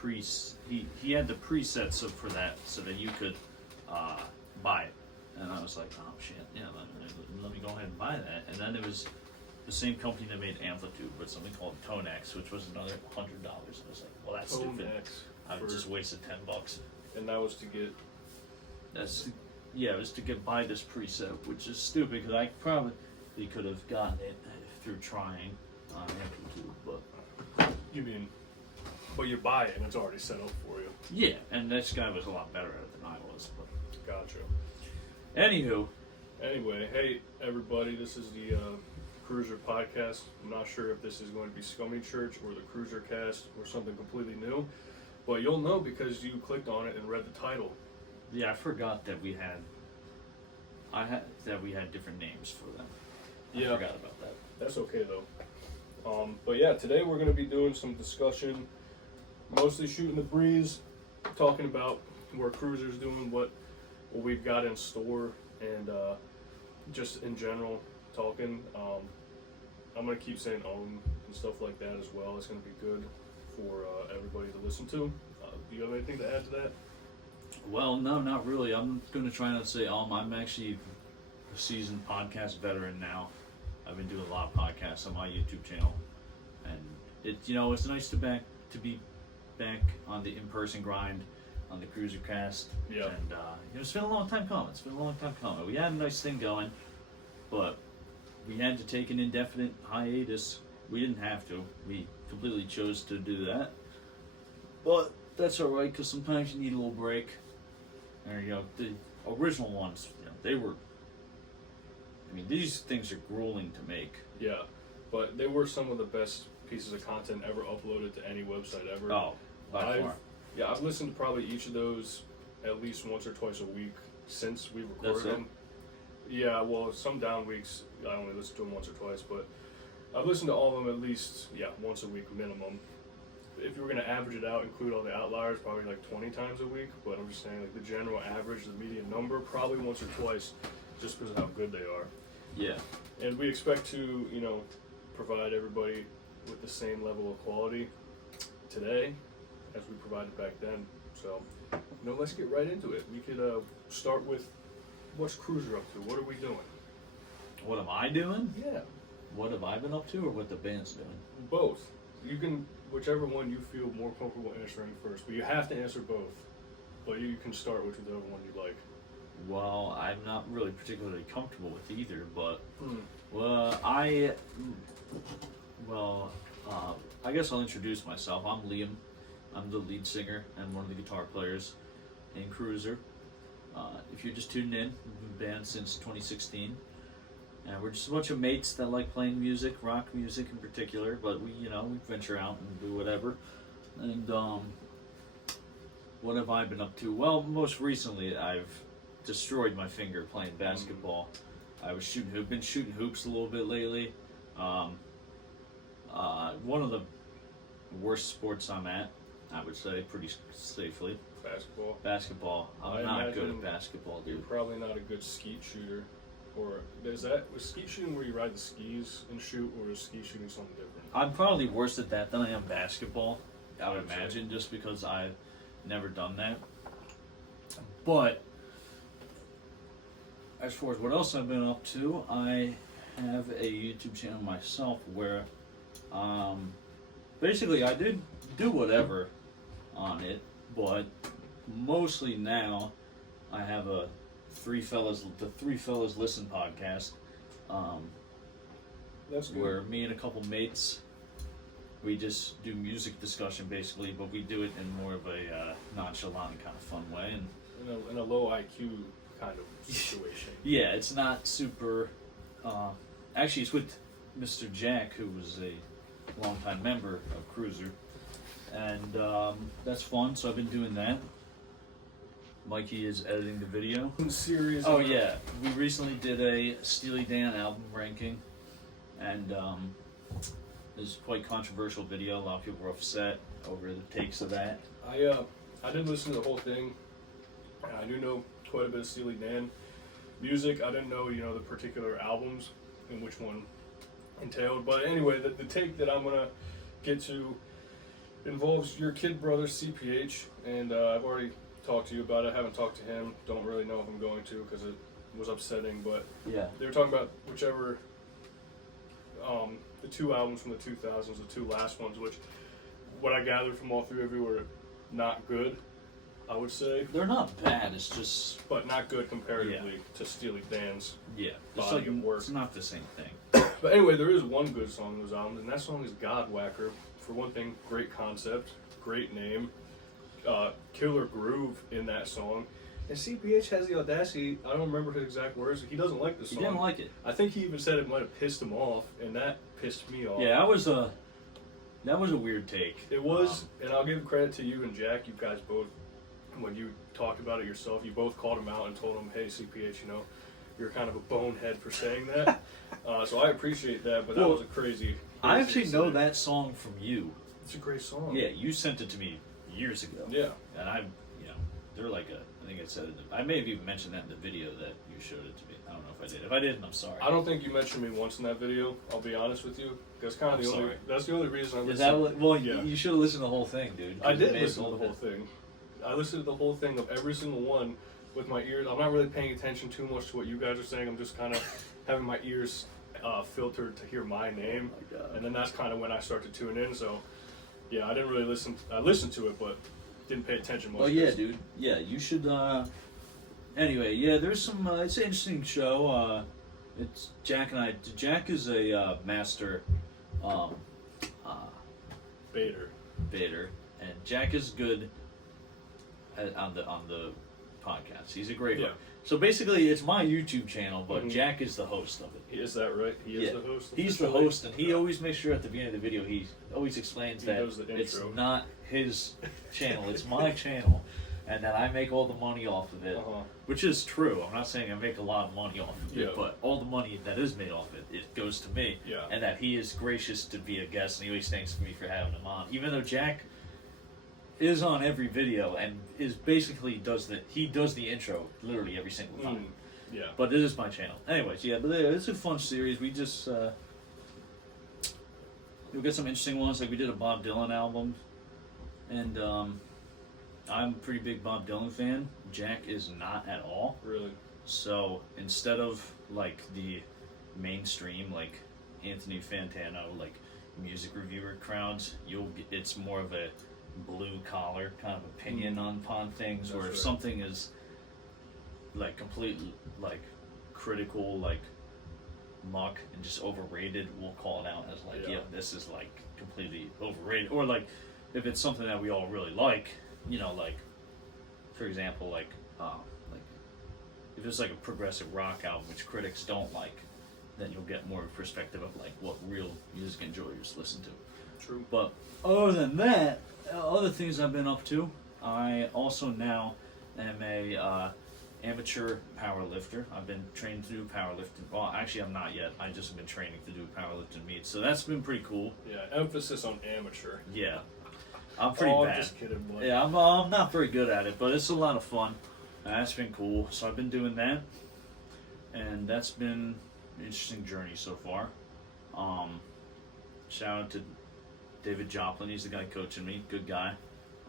he had the presets for that so that you could buy it. And I was like, oh shit, yeah, let me go ahead and buy that. And then it was the same company that made Amplitude, but something called Tonex, which was another $100. I was like, well, that's stupid. I just wasted $10. And that was to get. It was to buy this preset, which is stupid because I probably could have gotten it through trying on Amplitude, but But you buy it and it's already set up for you. Yeah, and this guy was a lot better at it than I was. But gotcha. Anyway, hey everybody, this is the Kruiser podcast. I'm not sure if this is going to be Scummy Church or the KRUISERCAST or something completely new, but you'll know because you clicked on it and read the title. Yeah, I forgot that we had different names for them. I forgot about that. That's okay though. But yeah, today we're going to be doing some discussion, mostly shooting the breeze, talking about where Kruiser's doing, what we've got in store, and just in general talking. I'm going to keep saying and stuff like that as well. It's going to be good for everybody to listen to. Do you have anything to add to that? Well, no, not really. I'm going to try not to say I'm actually a seasoned podcast veteran now. I've been doing a lot of podcasts on my YouTube channel, and it's nice to be back on the in-person grind on the KRUISERCAST. Yeah. And it's been a long time coming. We had a nice thing going, but we had to take an indefinite hiatus. We didn't have to. We completely chose to do that, but that's all right because sometimes you need a little break. And the original ones, they were. I mean, these things are grueling to make. Yeah, but they were some of the best pieces of content ever uploaded to any website ever. Oh, by far. Yeah, I've listened to probably each of those at least once or twice a week since we recorded them. Yeah, well, some down weeks I only listen to them once or twice, but I've listened to all of them at least, once a week minimum. If you were going to average it out, include all the outliers, probably like 20 times a week, but I'm just saying like the general average, the median number, probably once or twice, just because of how good they are. Yeah. And we expect to, provide everybody with the same level of quality today as we provided back then. So, let's get right into it. We could start with what's Kruiser up to? What are we doing? What am I doing? Yeah. What have I been up to, or what the band's doing? Both. You can, whichever one you feel more comfortable answering first, but you have to answer both. But you can start with whichever one you like. Well, I'm not really particularly comfortable with either, but I guess I'll introduce myself. I'm Liam. I'm the lead singer and one of the guitar players in Kruiser. If you're just tuning in, we've been a band since 2016, and we're just a bunch of mates that like playing music, rock music in particular. But we venture out and do whatever. And what have I been up to? Well, most recently I've destroyed my finger playing basketball. Been shooting hoops a little bit lately. One of the worst sports I'm at, I would say, pretty safely. Basketball. I'm not good at basketball, dude. You're probably not a good skeet shooter. Or was skeet shooting where you ride the skis and shoot, or is skeet shooting something different? I'm probably worse at that than I am basketball, I would imagine, just because I've never done that. But as far as what else I've been up to, I have a YouTube channel myself where basically I did do whatever on it, but mostly now I have the Three Fellas Listen podcast. That's good. Where me and a couple mates, we just do music discussion basically, but we do it in more of a nonchalant kind of fun way, and in a low IQ kind of situation. Yeah, it's not super. Actually, it's with Mr. Jack, who was a longtime member of Kruiser, and that's fun. So I've been doing that. Mikey is editing the video. Serious. Oh yeah, we recently did a Steely Dan album ranking, and it was quite a controversial video. A lot of people were upset over the takes of that. I didn't listen to the whole thing. I do know quite a bit of Steely Dan music. I didn't know the particular albums and which one entailed. But anyway, the take that I'm gonna get to involves your kid brother CPH, and I've already talked to you about it. I haven't talked to him. Don't really know if I'm going to because it was upsetting. But Yeah. they were talking about whichever the 2 albums from the 2000s, the 2 last ones, which what I gathered from all 3 of you were not good. I would say. They're not bad. It's just. But not good comparatively to Steely Dan's. Yeah. It's body like of work. it's not the same thing. But anyway, there is one good song on those albums, and that song is God Whacker. For one thing, great concept, great name, killer groove in that song. And CPH has the audacity, I don't remember his exact words, he doesn't like this He song. didn't like it. I think he even said it might have pissed him off, and that pissed me off. Yeah, that was a weird take. It was, and I'll give credit to you and Jack, you guys both, when you talked about it yourself, you both called him out and told him, hey, CPH, you're kind of a bonehead for saying that. So I appreciate that, but that was a crazy I actually thing to know say. that song from you. It's a great song. Yeah, you sent it to me years ago. Yeah. And they're like I think I said it, I may have even mentioned that in the video that you showed it to me. I don't know if I did. If I didn't, I'm sorry. I don't think you mentioned me once in that video. I'll be honest with you. That's kind of That's the only reason I Is listened. that well? Yeah. You should have listened to the whole thing, dude. I did It listen to made the whole thing. I listened to the whole thing of every single one with my ears. I'm not really paying attention too much to what you guys are saying. I'm just kind of having my ears filtered to hear my name, Oh my God. and then that's kind of when I start to tune in. So, yeah, I didn't really listen. I listened to it, but didn't pay attention much. Well, yeah, dude. Yeah, you should. Anyway, yeah, there's some. It's an interesting show. It's Jack and I. Jack is a master Bader. baiter, and Jack is good on the podcast. He's a great host. So basically, it's my YouTube channel, but Mhm. Jack is the host of it. Is that right? He is the host. He's the officially? host, and he always makes sure at the beginning of the video he always explains He that does the it's intro. not his channel, it's my channel, and that I make all the money off of it, which is true. I'm not saying I make a lot of money off of it, Yeah. but all the money that is made off it goes to me, Yeah. and that he is gracious to be a guest, and he always thanks me for having him on, even though Jack is on every video and is basically does the intro literally every single time. Yeah. But it is my channel. Anyways, yeah, but it's a fun series. We just we'll get some interesting ones. Like we did a Bob Dylan album, and I'm a pretty big Bob Dylan fan. Jack is not at all. Really. So instead of like the mainstream like Anthony Fantano like music reviewer crowds, it's more of a blue collar kind of opinion on things. That's where if right. something is like completely like critical, like muck and just overrated, we'll call it out as like, yeah, this is like completely overrated. Or like if it's something that we all really like, like for example, like if it's like a progressive rock album which critics don't like, then you'll get more of a perspective of like what real music enjoyers listen to. True. But other than that, other things I've been up to, I also now am a amateur power lifter. I've been trained to do powerlifting. Well, actually, I'm not yet. I just have been training to do powerlifting meets, so that's been pretty cool. Yeah, emphasis on amateur. Yeah, I'm pretty bad. I'm just kidding, buddy. Yeah, I'm not very good at it, but it's a lot of fun. That's been cool. So I've been doing that, and that's been an interesting journey so far. Shout out to David Joplin. He's the guy coaching me. Good guy.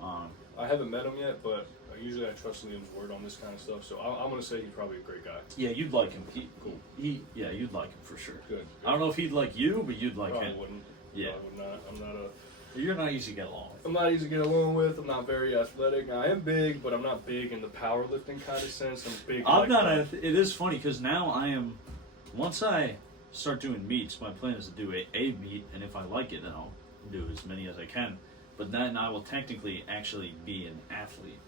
I haven't met him yet, but usually I trust Liam's word on this kind of stuff, so I'm going to say he's probably a great guy. Yeah, you'd like him. Cool. Yeah, you'd like him for sure. Good. I don't know if he'd like you, but you'd like No, him. I wouldn't. Yeah. No, I would not. You're not easy to get along with. I'm not easy to get along with. I'm not very athletic. I am big, but I'm not big in the powerlifting kind of sense. I'm big. It is funny because now I am. Once I start doing meets, my plan is to do a meet, and if I like it, then I'll do as many as I can. But then I will technically actually be an athlete.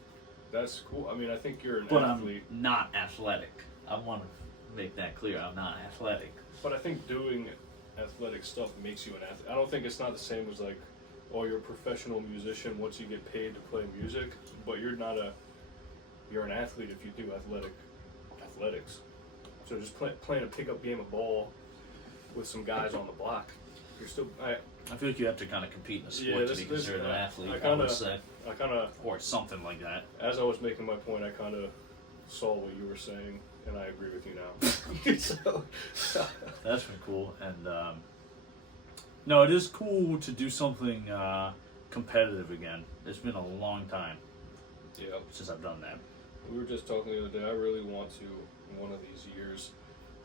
That's cool. I mean, I think you're an But athlete. I'm not athletic. I want to make that clear. I'm not athletic. But I think doing athletic stuff makes you an athlete. I don't think it's not the same as like, oh, you're a professional musician once you get paid to play music, but you're an athlete if you do athletics. So just playing a pickup game of ball with some guys on the block, you're still. I feel like you have to kind of compete in a sport to be considered an athlete. I would say, or something like that. As I was making my point, I kind of saw what you were saying, and I agree with you now. That's been cool, and no, it is cool to do something competitive again. It's been a long time Yeah. since I've done that. We were just talking the other day. I really want to, in one of these years,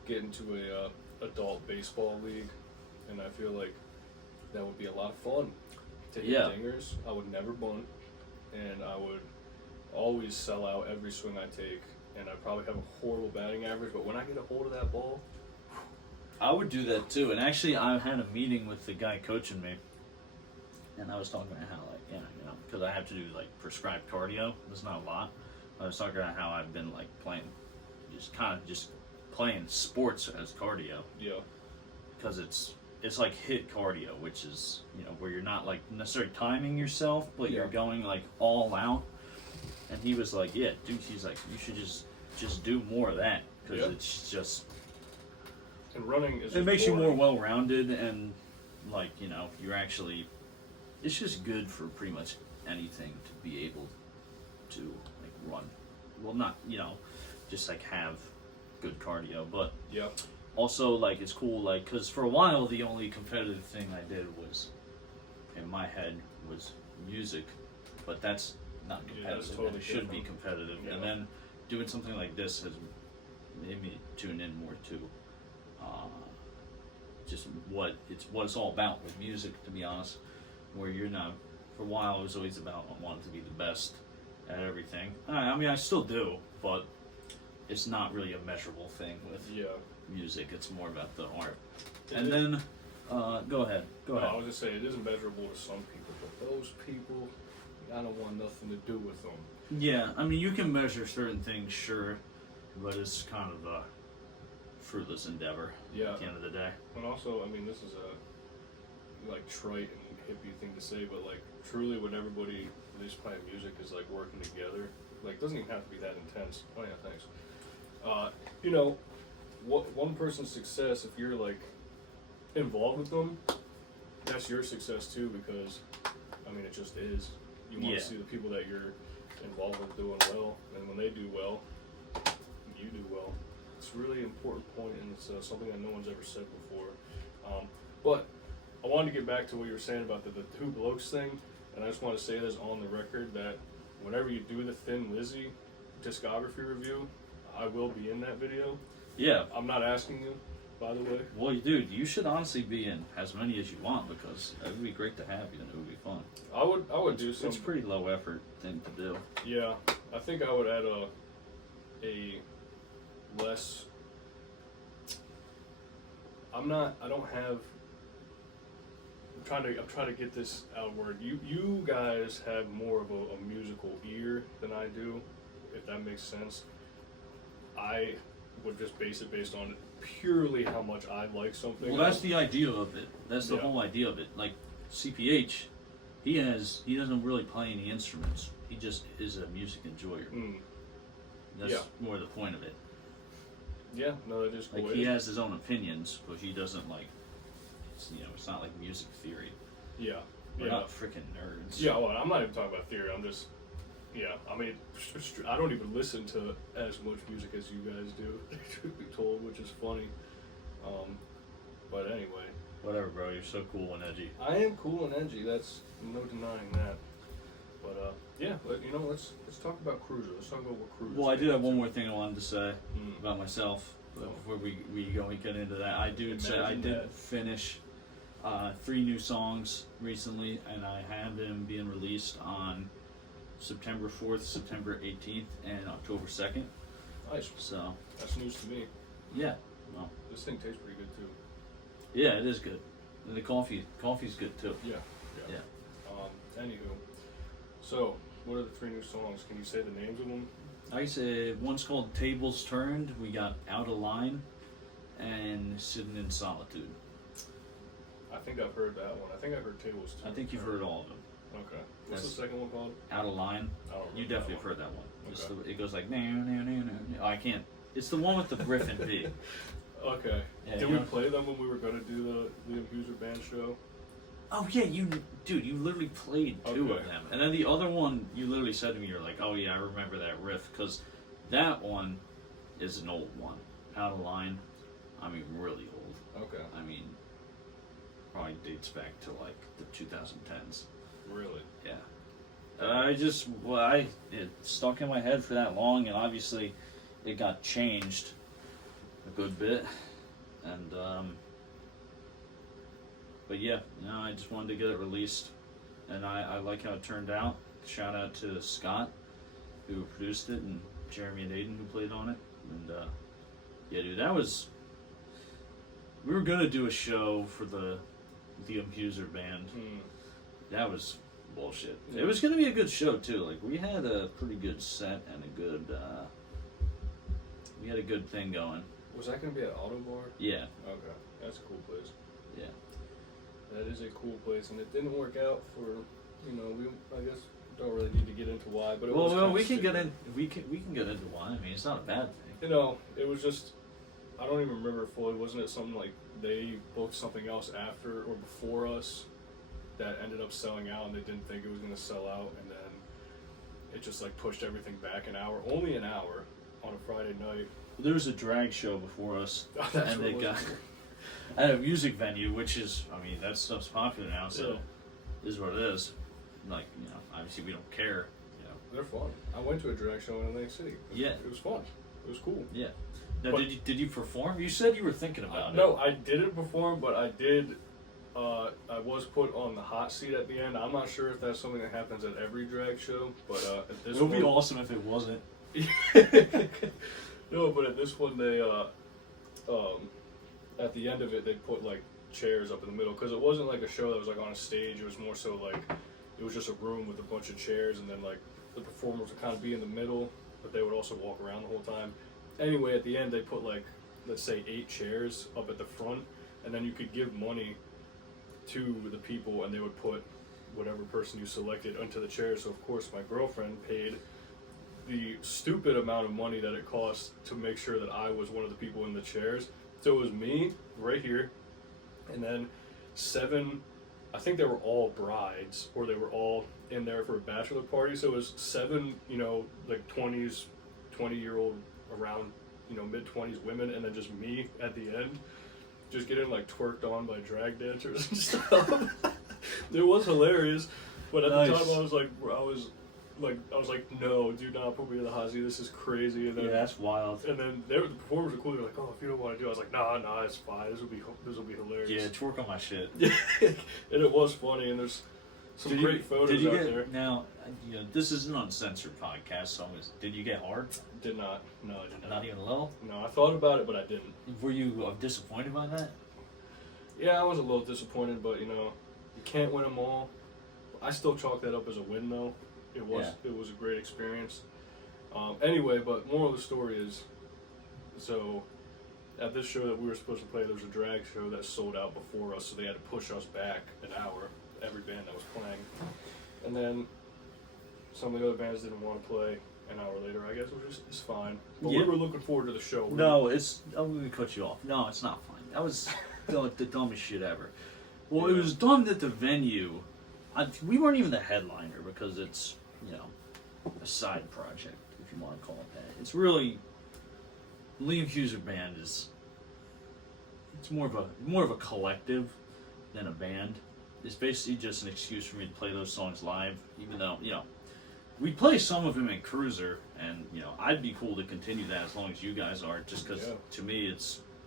get into a adult baseball league, and I feel like that would be a lot of fun. To hit dingers, I would never bunt, and I would always sell out every swing I take, and I probably have a horrible batting average. But when I get a hold of that ball, I would do that too. And actually, I had a meeting with the guy coaching me, and I was talking about how, like, because I have to do like prescribed cardio. It's not a lot. I was talking about how I've been like playing, just playing sports as cardio. yeah, Because it's like hit cardio, which is where you're not like necessarily timing yourself, but you're going like all out. And he was like, "Yeah, dude," he's like, "You should just do more of that because it's just." And running is. It makes you more well-rounded, and like you're actually. It's just good for pretty much anything to be able to like run. Well, not just like have good cardio, but yeah. also like it's cool like because for a while the only competitive thing I did was in my head was music, but that's not competitive. That's totally it should be competitive, and then doing something like this has made me tune in more to just what it's all about with music, to be honest. Where for a while it was always about wanting to be the best at everything. I mean I still do, but it's not really a measurable thing with music. It's more about the art. And then go ahead. I was just saying it isn't measurable to some people, but those people, I don't want nothing to do with them. Yeah, I mean you can measure certain things, sure, but it's kind of a fruitless endeavor at the end of the day. And also, I mean, this is a like trite and hippie thing to say, but like truly when everybody at least playing music is like working together, like it doesn't even have to be that intense. Oh yeah, thanks. What one person's success, if you're like involved with them, that's your success too, because I mean it just is. You want to see the people that you're involved with doing well, and when they do well, you do well. It's a really important point, and it's something that no one's ever said before. But I wanted to get back to what you were saying about the Two Blokes thing, and I just want to say this on the record that whenever you do the Thin Lizzy discography review, I will be in that video. Yeah. I'm not asking you, by the way. Well, dude, you should honestly be in as many as you want because it would be great to have you and it would be fun. I would do some. It's a pretty low effort thing to do. Yeah, I think I would add a less. I'm trying to get this out word. You guys have more of a musical ear than I do, if that makes sense. I would just base it based on purely how much I like something. Well, that's the idea of it. That's the whole idea of it. Like CPH, he doesn't really play any instruments. He just is a music enjoyer. That's more the point of it. Yeah, no, that is cool. Like he has his own opinions, but he doesn't like. It's not like music theory. Yeah, We're not freaking nerds. Yeah, well, I'm not even talking about theory. I'm just, I mean, I don't even listen to as much music as you guys do, truth be told, which is funny. But anyway. Whatever, bro. You're so cool and edgy. I am cool and edgy. That's no denying that. But let's talk about Kruiser. Let's talk about what Kruiser. Well, I did have one more thing I wanted to say about myself before we get into that. I did finish 3 new songs recently, and I have them being released on September 4th, September 18th, and October 2nd. Nice. So that's news to me. Yeah. Well, this thing tastes pretty good too. Yeah, it is good. And the coffee's good too. Yeah. Anywho, so what are the 3 new songs? Can you say the names of them? I said one's called Tables Turned. We got Out of Line and Sitting in Solitude. I think I've heard that one. I think I've heard Tables Turned. I think you've heard all of them. Okay. What's the second one called? Out of Line. You definitely have heard that one. Okay. It goes like I can't. It's the one with the Griffin beat. Okay. Yeah, Did we play them when we were going to do the Lee of Kruiser band show? Oh yeah, you literally played 2 of them, and then the other one you literally said to me, you're like, oh yeah, I remember that riff because that one is an old one. Out of Line, I mean really old. Okay. I mean, probably dates back to like the 2010s. Really? Yeah. It stuck in my head for that long, and obviously it got changed a good bit. And, but yeah, I just wanted to get it released, and I like how it turned out. Shout out to Scott, who produced it, and Jeremy and Aiden, who played on it. And, yeah, dude, we were gonna do a show for the Lee of Kruiser band. That was bullshit. Yeah. It was gonna be a good show too. Like, we had a pretty good set and we had a good thing going. Was that going to be at Auto Bar? Yeah. Okay. That's a cool place. Yeah. That is a cool place, and it didn't work out for, I guess don't really need to get into why, but it was Well, we can stupid. get in. We can get into why. I mean, it's not a bad thing. It was just, I don't even remember fully. Wasn't it something like they booked something else after or before us that ended up selling out, and they didn't think it was going to sell out, and then it just like pushed everything back an hour, only an hour on a Friday night. There was a drag show before us, That's and what they it was. got at a music venue, which is, I mean, that stuff's popular now, so it is what it is. Like, obviously we don't care. They're fun. I went to a drag show in Atlantic City. Yeah. It was fun. It was cool. Yeah. Now, But- did you perform? You said you were thinking about it. No, I didn't perform, but I did. I was put on the hot seat at the end. I'm not sure if that's something that happens at every drag show, but at this It would be one, awesome if it wasn't. no, but at this one they at the end of it they put like chairs up in the middle because it wasn't like a show that was like on a stage. It was more so like it was just a room with a bunch of chairs, and then like the performers would kind of be in the middle, but they would also walk around the whole time. Anyway, at the end they put like, let's say 8 chairs up at the front, and then you could give money to the people, and they would put whatever person you selected onto the chair. So of course my girlfriend paid the stupid amount of money that it cost to make sure that I was one of the people in the chairs. So it was me right here, and then 7, I think they were all brides, or they were all in there for a bachelor party. So it was 7, like 20-year-old around, mid-20s women, and then just me at the end, just getting like twerked on by drag dancers and stuff. It was hilarious, but at the time I was like, no, do not put me in the hot seat. This is crazy. And then, Yeah, that's wild. And then the performers were cool. They're like, oh, if you don't want to do it, I was like, nah, it's fine. This will be hilarious. Yeah, twerk on my shit. And it was funny, and there's some great photos out there. Now, this is an uncensored podcast, so did you get hard? Did not. No, I did not. Not even a little? No, I thought about it, but I didn't. Were you disappointed by that? Yeah, I was a little disappointed, but you can't win them all. I still chalk that up as a win, though. It was a great experience. Anyway, but moral of the story is, so at this show that we were supposed to play, there was a drag show that sold out before us, so they had to push us back an hour, every band that was playing. And then some of the other bands didn't want to play an hour later, I guess, which is fine. But we were looking forward to the show. No, I'm going to cut you off. No, it's not fine. That was the dumbest shit ever. Well, it was dumb that the venue, we weren't even the headliner because it's, a side project, if you want to call it that. It's really, Lee of Kruiser band it's more of a collective than a band. It's basically just an excuse for me to play those songs live, even though, we play some of them in Kruiser, and, I'd be cool to continue that as long as you guys are, just because, to me,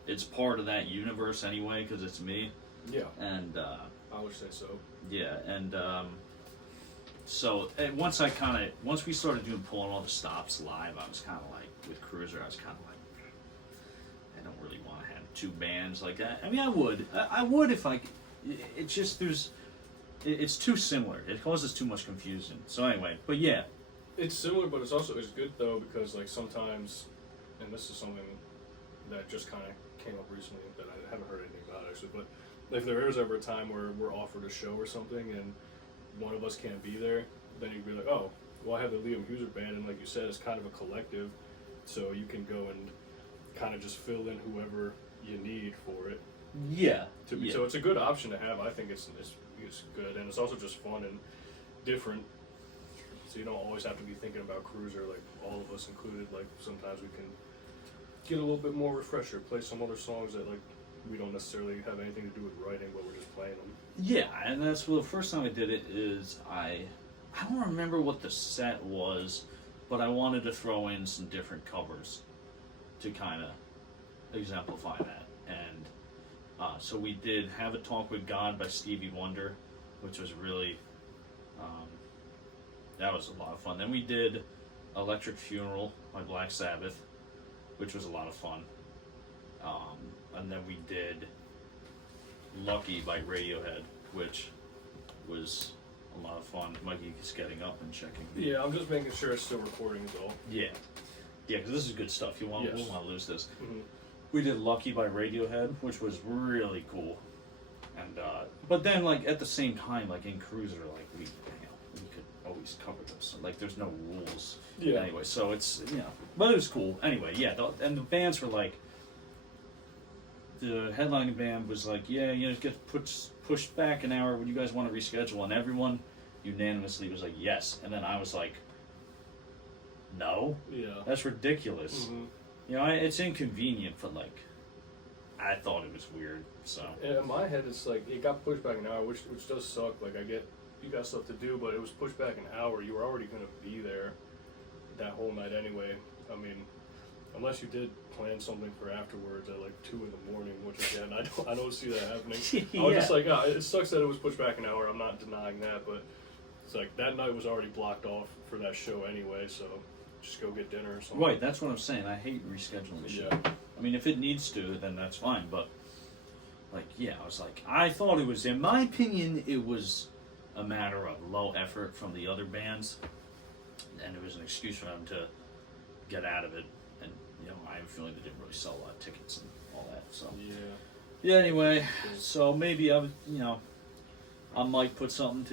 it's part of that universe anyway, because it's me. Yeah. And, I would say so. yeah, and, once we started pulling all the stops live, I was kind of like, with Kruiser, I was kind of like, I don't really want to have 2 bands like that. I mean, I would if I, it's just, it's too similar. It causes too much confusion. So anyway, but yeah. It's similar, but it's good though, because like sometimes, and this is something that just kind of came up recently that I haven't heard anything about actually, but if there is ever a time where we're offered a show or something and one of us can't be there, then you'd be like, oh, well, I have the Lee of Kruiser band, and like you said, it's kind of a collective, so you can go and kind of just fill in whoever you need for it. Yeah. So it's a good option to have. I think it's good, and it's also just fun and different. So you don't always have to be thinking about Kruiser, like all of us included. Like sometimes we can get a little bit more refresher, play some other songs that like we don't necessarily have anything to do with writing, but we're just playing them. Yeah, and that's well, the first time I did it is I don't remember what the set was, but I wanted to throw in some different covers to kind of exemplify that. And so we did Have a Talk with God by Stevie Wonder, which was really, that was a lot of fun. Then we did Electric Funeral by Black Sabbath, which was a lot of fun. And then we did Lucky by Radiohead, which was a lot of fun. Mikey is getting up and checking. Yeah, I'm just making sure it's still recording as well. Yeah, because this is good stuff. You won't want to lose this. Mm-hmm. We did Lucky by Radiohead, which was really cool. And but then, like, at the same time, like in Kruiser, like we could always cover this. Like, there's no rules. Yeah. Anyway, so it's but it was cool. Anyway, yeah, and the bands were like, the headlining band was like, it gets pushed back an hour. Would you guys want to reschedule? And everyone unanimously was like, yes. And then I was like, no. Yeah. That's ridiculous. Mm-hmm. It's inconvenient, but like, I thought it was weird. So in my head, it's like it got pushed back an hour, which does suck. Like, I get you got stuff to do, but it was pushed back an hour. You were already going to be there that whole night anyway. I mean, unless you did plan something for afterwards at like 2 a.m, which again I don't see that happening. I was just like, it sucks that it was pushed back an hour. I'm not denying that, but it's like that night was already blocked off for that show anyway. So just go get dinner or something. Right, that's what I'm saying. I hate rescheduling the show. Yeah. I mean, if it needs to, then that's fine. But like, I was like, I thought it was, in my opinion, it was a matter of low effort from the other bands, and it was an excuse for them to get out of it. And I have a feeling they didn't really sell a lot of tickets and all that. So yeah. Anyway, so maybe I might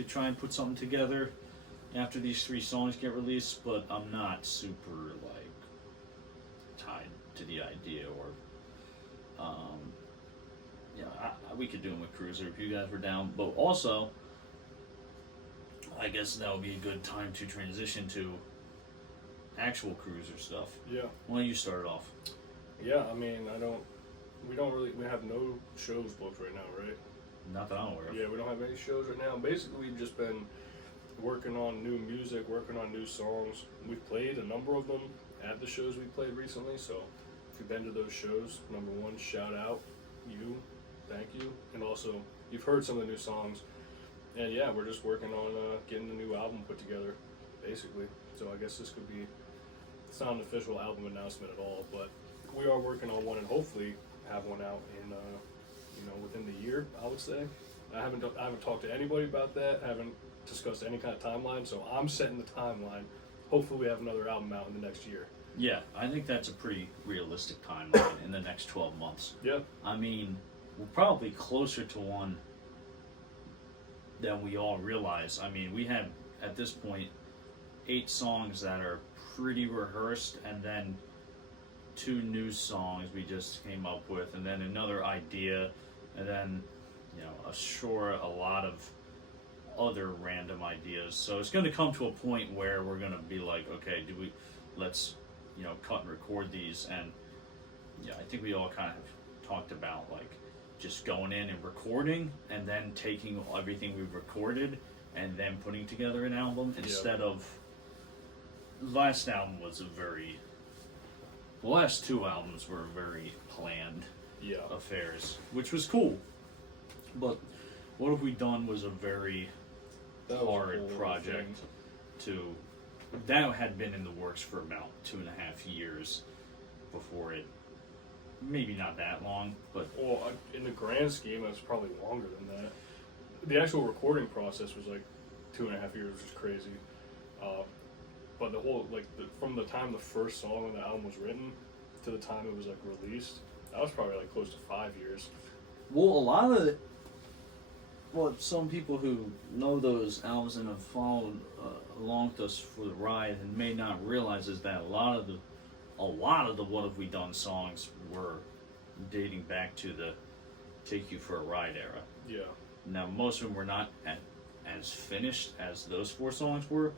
try and put something together after these 3 songs get released, but I'm not super like tied to the idea, or we could do them with Kruiser if you guys were down. But also, I guess that would be a good time to transition to actual Kruiser stuff. Yeah. Why don't you start off? Yeah, I mean, we have no shows booked right now, right? Not that I'm aware of. Yeah, we don't have any shows right now. Basically, we've just been working on new music, working on new songs. We've played a number of them at the shows we played recently, so if you've been to those shows, number one, shout out you, thank you. And also, you've heard some of the new songs. And yeah, we're just working on getting the new album put together, basically. So I guess this could be, it's not an official album announcement at all, but we are working on one and hopefully have one out in, within the year, I would say. I haven't talked to anybody about that, haven't discussed any kind of timeline, so I'm setting the timeline. Hopefully we have another album out in the next year. Yeah, I think that's a pretty realistic timeline in the next 12 months. Yeah. I mean, we're probably closer to one than we all realize. I mean, we have, at this point, 8 songs that are pretty rehearsed, and then 2 new songs we just came up with, and then another idea, and then, a lot of other random ideas. So it's going to come to a point where we're going to be like, okay, let's cut and record these. And I think we all kind of talked about like just going in and recording and then taking everything we've recorded and then putting together an album instead of, the last 2 albums were very planned affairs, which was cool. But what have we done was a very hard project that had been in the works for about 2.5 years before it, maybe not that long, but in the grand scheme, it was probably longer than that. The actual recording process was like 2.5 years, which is crazy. But the whole from the time the first song on the album was written to the time it was like released, that was probably like close to 5 years. Well, a lot of it. What some people who know those albums and have followed along with us for the ride and may not realize is that a lot of the What Have We Done songs were dating back to the Take You for a Ride era. Yeah. Now, most of them were not as finished as those 4 songs were,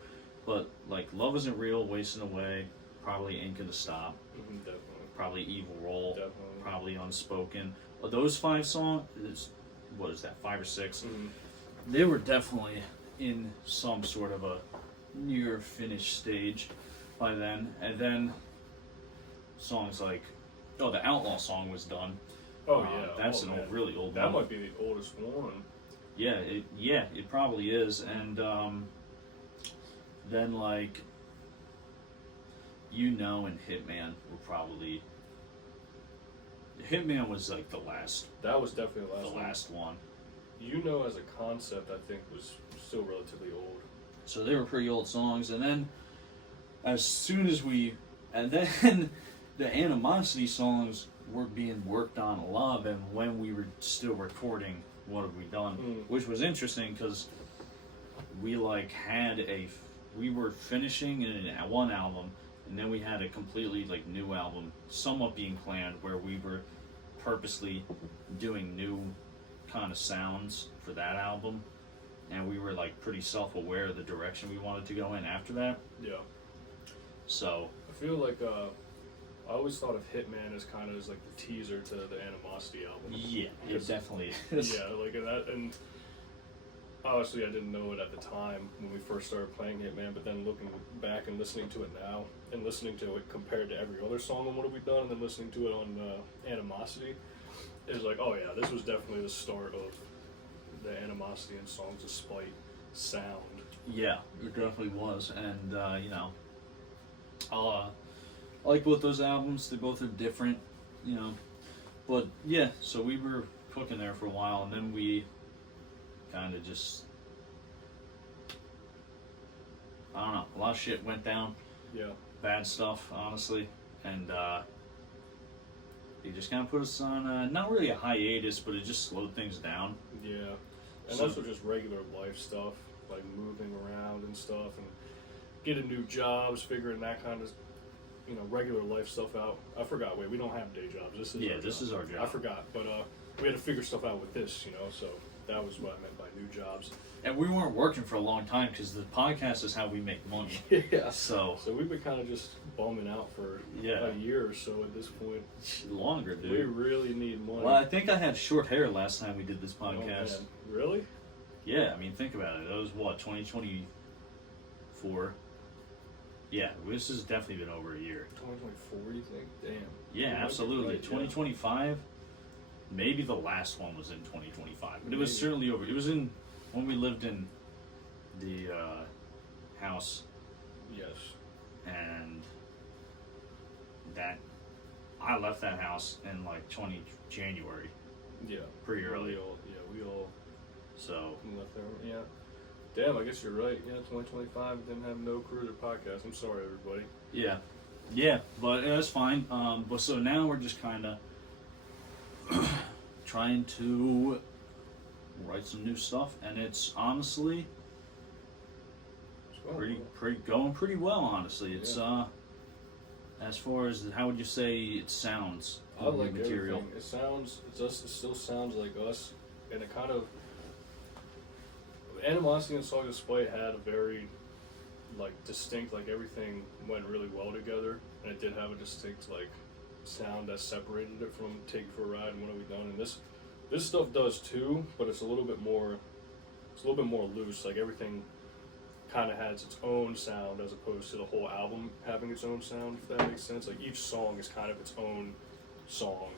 but like Love Isn't Real, Wasting Away, probably Ain't Gonna Stop. Definitely. probably Evil Roll, Definitely. probably Unspoken. Those 5 songs, what is that, 5 or 6? Mm-hmm. They were definitely in some sort of a near finished stage by then. And then songs like, the Outlaw song was done. Oh yeah, that's an really old that one. might be the oldest one. Yeah, it probably is. And then like, and Hitman were probably. Hitman was like the last. That was definitely the last one. As a concept, I think, was still relatively old. So they were pretty old songs, and then then the Animosity songs were being worked on a lot, and when we were still recording What Have We Done, which was interesting because we we were finishing one album, and then we had a completely like new album, somewhat being planned, where we were purposely doing new kind of sounds for that album, and we were like pretty self-aware of the direction we wanted to go in after that. Yeah. So I feel like I always thought of Hitman as kind of as like the teaser to the Animosity album. yeah, it definitely is. Yeah, like and obviously I didn't know it at the time when we first started playing Hitman, but then looking back and listening to it now, and listening to it compared to every other song on What Have We Done, and then listening to it on Animosity, is like, oh yeah, this was definitely the start of the Animosity and Songs of Spite sound. Yeah, it definitely was, and I like both those albums. They both are different, but yeah. So we were cooking there for a while, and then we kind of just, I don't know, a lot of shit went down. Yeah. Bad stuff, honestly, and it just kind of put us on not really a hiatus, but it just slowed things down. Yeah. And So- also just regular life stuff, like moving around and stuff, and getting new jobs, figuring that kind of, regular life stuff out. I forgot. Wait, we don't have day jobs. This is our this job. is our job. I forgot, but we had to figure stuff out with this, so that was what I meant by new jobs. And we weren't working for a long time because the podcast is how we make money. Yeah. So So we've been kind of just bumming out for a year or so at this point. longer, dude. We really need money. Well, I think I had short hair last time we did this Oh, podcast. man. Really? Yeah, I mean, think about it. That was what, 2024? Yeah, this has definitely been over a year. 2024, you think? Damn. Yeah, You might be absolutely. right, yeah. 2025, maybe the last one was in 2025. But it was Maybe. certainly over. It was in when we lived in the house, Yes. and that I left that house in like January, Yeah. pretty early. We all So left there. Yeah. Damn, I guess you're right. Yeah, 2025 didn't have no Cruiser podcast. I'm sorry, everybody. yeah, but that's fine. But so now we're just kind of trying to write some new stuff, and it's honestly going pretty well. Honestly, it's as far as how would you say it sounds? I like material. everything. It still sounds like us, and it kind of. Animosity and Songs of Spite had a very, distinct, everything went really well together, and it did have a distinct, sound that separated it from Take You for a Ride and What Have We Done, and this stuff does too, but it's a little bit more loose, everything kind of has its own sound as opposed to the whole album having its own sound, if that makes sense. Each song is kind of its own song,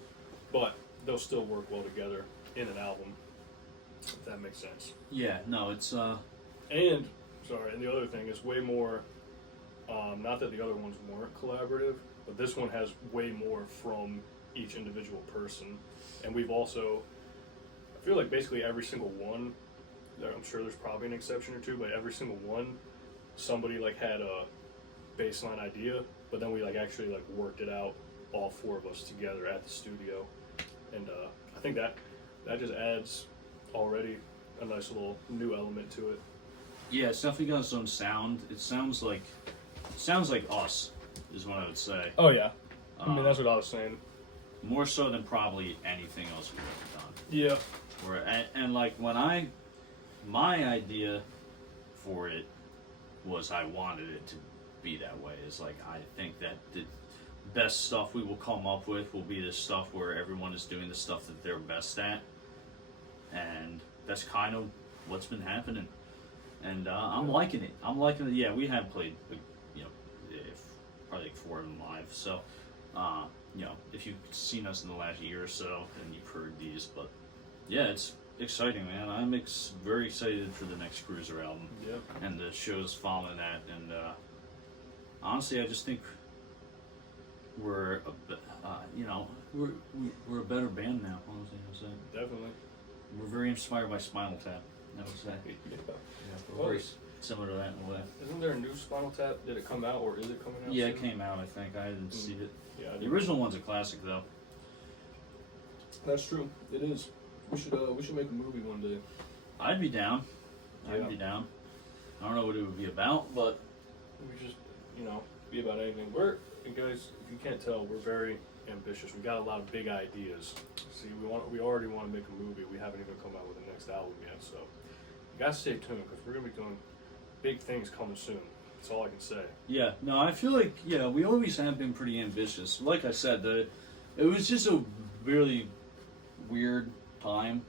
but they'll still work well together in an album, if that makes sense. Yeah, no, it's And the other thing is way more, not that the other ones weren't collaborative, but this one has way more from each individual person. And we've also, I feel like basically every single one, I'm sure there's probably an exception or two, but every single one, somebody had a baseline idea, but then we actually worked it out, all four of us together at the studio. And I think that just adds already a nice little new element to it. yeah, it's definitely got its own sound. It sounds like us, is what I would say. Oh yeah, I mean that's what I was saying. More so than probably anything else we've ever done. Yeah, And when my idea for it was I wanted it to be that way. It's I think that best stuff we will come up with will be the stuff where everyone is doing the stuff that they're best at, and that's kind of what's been happening. And I'm liking it. I'm liking it. Yeah, we have played, you know, probably like 4 of them live. So, you know, if you've seen us in the last year or so, then you've heard these. But yeah, it's exciting, man. I'm very excited for the next Kruiser album. Yep. And the shows following that. And honestly, I just think we're you know, we're a better band now. Honestly, I would say. Definitely. We're very inspired by Spinal Tap, I would say. Yeah. Yeah, we're very similar to that in a way. Isn't there a new Spinal Tap? Did it come out, or is it coming out? Yeah, soon? it came out, I think. I didn't see it. Yeah, The original one's a classic, though. That's true. It is. We should make a movie one day. I'd be down. Yeah. I'd be down. I don't know what it would be about, but We just, you know, be about anything. And guys, if you can't tell, we're very ambitious. We got a lot of big ideas. See, we already want to make a movie. We haven't even come out with the next album yet, so you gotta stay tuned because we're gonna be doing big things coming soon. That's all I can say. yeah, no, I feel like, yeah, we always have been pretty ambitious. Like I said, it was just a really weird time.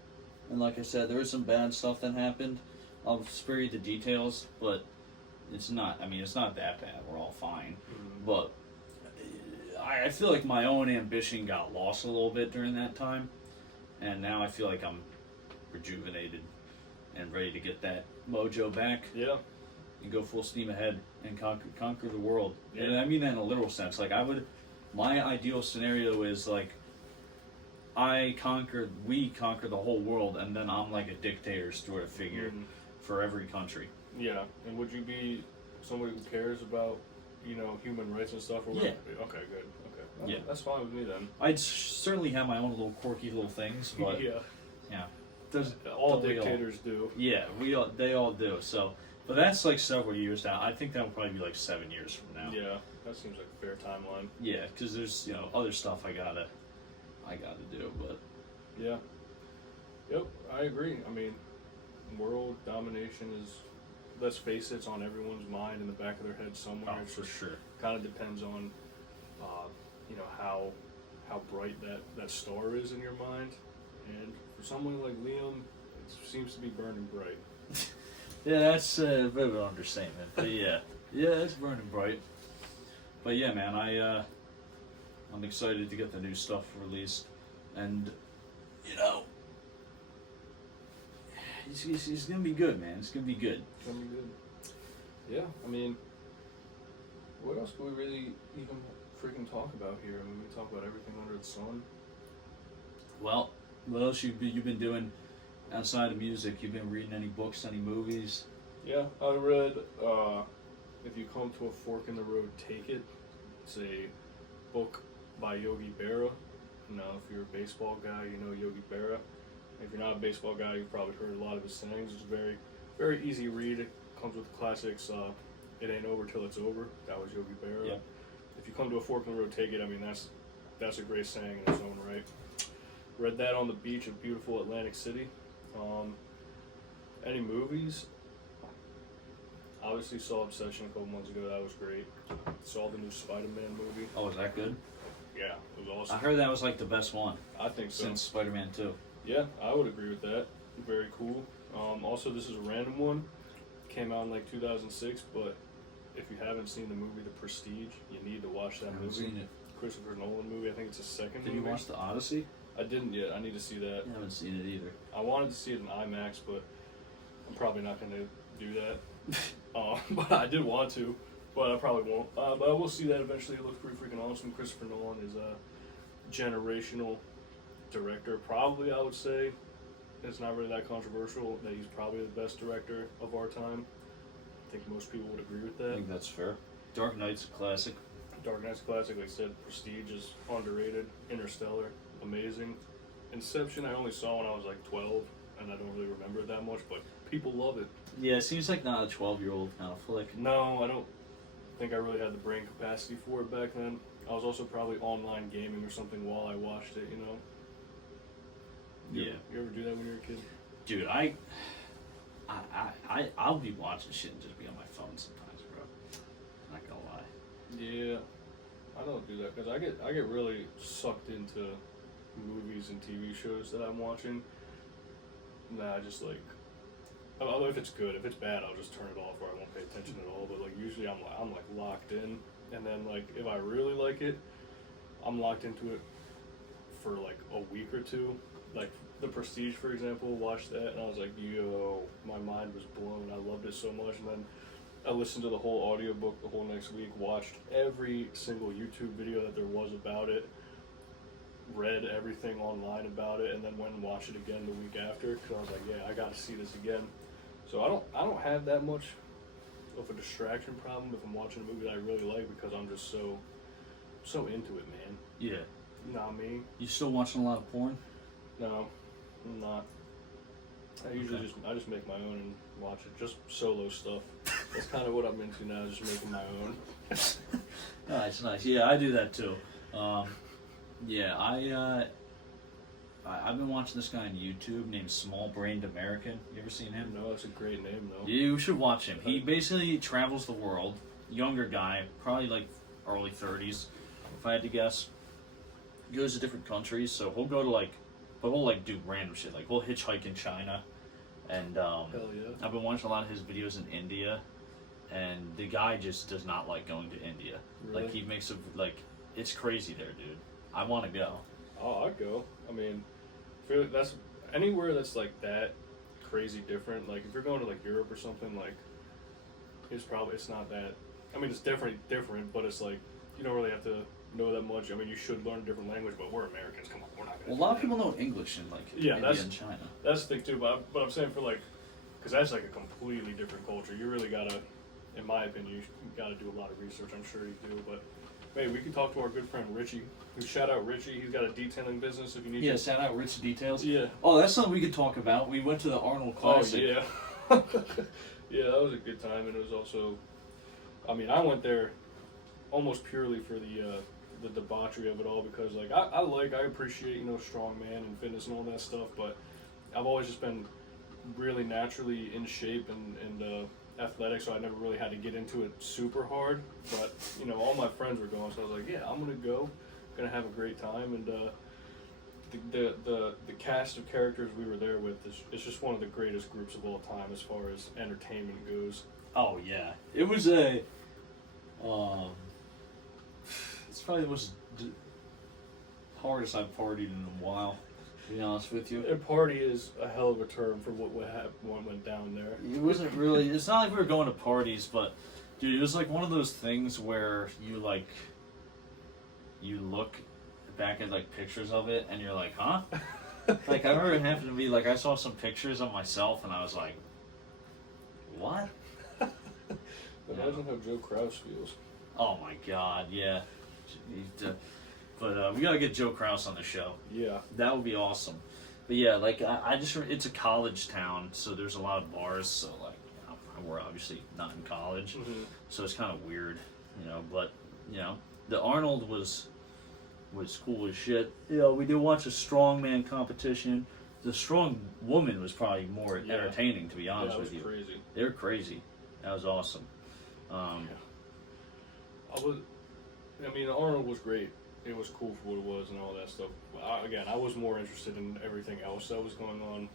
And like I said, there was some bad stuff that happened. I'll spare you the details, but it's not that bad. We're all fine. Mm-hmm. But I feel like my own ambition got lost a little bit during that time. And now I feel like I'm rejuvenated and ready to get that mojo back Yeah. and go full steam ahead and conquer the world. Yeah. And I mean that in a literal sense. Like my ideal scenario is like we conquer the whole world, and then I'm like a dictator sort of figure Mhm. for every country. Yeah. And would you be somebody who cares about, you know, human rights and stuff? Or Yeah. Okay, good. Okay. Well, Yeah. That's fine with me then. I'd certainly have my own little quirky little things, but yeah. yeah, does All don't we all? dictators do. Yeah, they all do. So, but that's like several years down. I think that would probably be like 7 years from now. Yeah. That seems like a fair timeline. Yeah, because there's other stuff I gotta do, but Yeah. Yep, I agree. I mean, world domination is, let's face it, it's on everyone's mind in the back of their head somewhere. oh, for sure. Kind of depends on, you know, how bright that star is in your mind. And for someone like Liam, it seems to be burning bright. Yeah, that's a bit of an understatement, but yeah, it's burning bright. But yeah, man, I'm excited to get the new stuff released, and you know, it's gonna be good, man. It's gonna be good. It's gonna be good. Yeah, I mean, what else can we really even freaking talk about here? I mean, we talk about everything under the sun. Well, what else you've been doing outside of music? You've been reading any books, any movies? Yeah, I read If You Come to a Fork in the Road, Take It. It's a book by Yogi Berra. Now, if you're a baseball guy, you know Yogi Berra. If you're not a baseball guy, you've probably heard a lot of his sayings. It's very, very easy read. It comes with classics. It ain't over till it's over. That was Yogi Berra. Yep. If you come to a fork in the road, take it. I mean, that's a great saying in its own right. Read that on the beach of beautiful Atlantic City. Any movies? Obviously saw Obsession a couple months ago. That was great. Saw the new Spider-Man movie. Oh, was that good? Yeah, it was awesome. I heard that was like the best one I think so. since Spider-Man 2. Yeah, I would agree with that. Very cool. Also, this is a random one. Came out in like 2006, but if you haven't seen the movie The Prestige, you need to watch that I haven't movie. seen it. Christopher Nolan movie. I think it's a second Did movie. you watch The Odyssey? I didn't yet. I need to see that. I haven't seen it either. I wanted to see it in IMAX, but I'm probably not going to do that. But I did want to, but I probably won't. But I will see that eventually. It looks pretty freaking awesome. Christopher Nolan is a generational director. Probably, I would say, it's not really that controversial that he's probably the best director of our time. I think most people would agree with I that. think that's fair. Dark Knight's a classic. Dark Knight's classic, like I said. Prestige is underrated. Interstellar, amazing. Inception, I only saw when I was like 12, and I don't really remember it that much, but people love it. Yeah, it seems like not a 12-year-old kind of flick. No, I don't think I really had the brain capacity for it back then. I was also probably online gaming or something while I watched it, you know? Yeah. You ever do that when you were a kid? Dude, I'll be watching shit and just be on my phone sometimes, bro. Not gonna lie. Yeah. I don't don't do that because I get really sucked into movies and TV shows that I'm watching. Nah, I just like, if it's good. If it's bad, I'll just turn it off or I won't pay attention at all. But like usually I'm like locked in, and then like if I really like it, I'm locked into it for like a week or two. Like The Prestige, for example, watched that and I was like, yo, my mind was blown. I loved it so much. And then I listened to the whole audiobook the whole next week, watched every single YouTube video that there was about it, read everything online about it, and then went and watched it again the week after because I was like, yeah, I got to see this again. So I don't have that much of a distraction problem if I'm watching a movie that I really like because I'm just so into it, man. Yeah. Not me. You still watching a lot of porn? No, I'm not. I usually just make my own and watch it. Just solo stuff. That's kind of what I'm into now, just making my own. Nice, nice. Yeah, I do that too. Yeah, I've been watching this guy on YouTube named Small Brained American. You ever seen him? No, that's a great name though. You should watch him. He basically travels the world. Younger guy, probably like early 30s, if I had to guess. Goes to different countries, so he'll go to he'll do random shit. Like we'll hitchhike in China, and Hell yeah. I've been watching a lot of his videos in India, and the guy just does not like going to India. Really? Like he makes it's crazy there, dude. I want to go. Oh, I'd go. I mean, that's anywhere that's like that crazy different. Like if you're going to like Europe or something, like it's not that. I mean, it's definitely different, but it's like you don't really have to know that much. I mean, you should learn a different language, but we're Americans. Come on, we're not gonna. Well, a lot of people know English in India and China. That's the thing too. But I'm saying for like, because that's like a completely different culture. You really gotta, in my opinion, you gotta do a lot of research. I'm sure you do, but. Hey, we can talk to our good friend Richie. Shout out Richie. He's got a detailing business if you need. Yeah, shout out Rich Details. Yeah. Oh, that's something we could talk about. We went to the Arnold Classic. Oh yeah. Yeah, that was a good time, and it was also. I mean, I went there almost purely for the debauchery of it all because like I appreciate strongman and fitness and all that stuff, but I've always just been really naturally in shape and athletic, so I never really had to get into it super hard. But all my friends were going, so I was like, yeah, I'm gonna go, gonna have a great time. And the cast of characters we were there with is just one of the greatest groups of all time as far as entertainment goes. Oh yeah, it was a. It's probably the most hardest I've partied in a while. To be honest with you. A party is a hell of a term for what went down there. It wasn't really. It's not like we were going to parties, but dude, it was like one of those things where you look back at like pictures of it, and you're like, huh? Like I remember it happened to me. Like I saw some pictures of myself, and I was like, what? Imagine how Joe Krause feels. Oh my God, yeah. But we gotta get Joe Krause on the show. Yeah. That would be awesome. But yeah, like it's a college town, so there's a lot of bars. So like, we're obviously not in college, so it's kind of weird, But the Arnold was cool as shit. We did watch a strongman competition. The strong woman was probably more entertaining, to be honest with you. Crazy. They were crazy. That was awesome. Arnold was great. It was cool for what it was and all that stuff. I was more interested in everything else that was going on.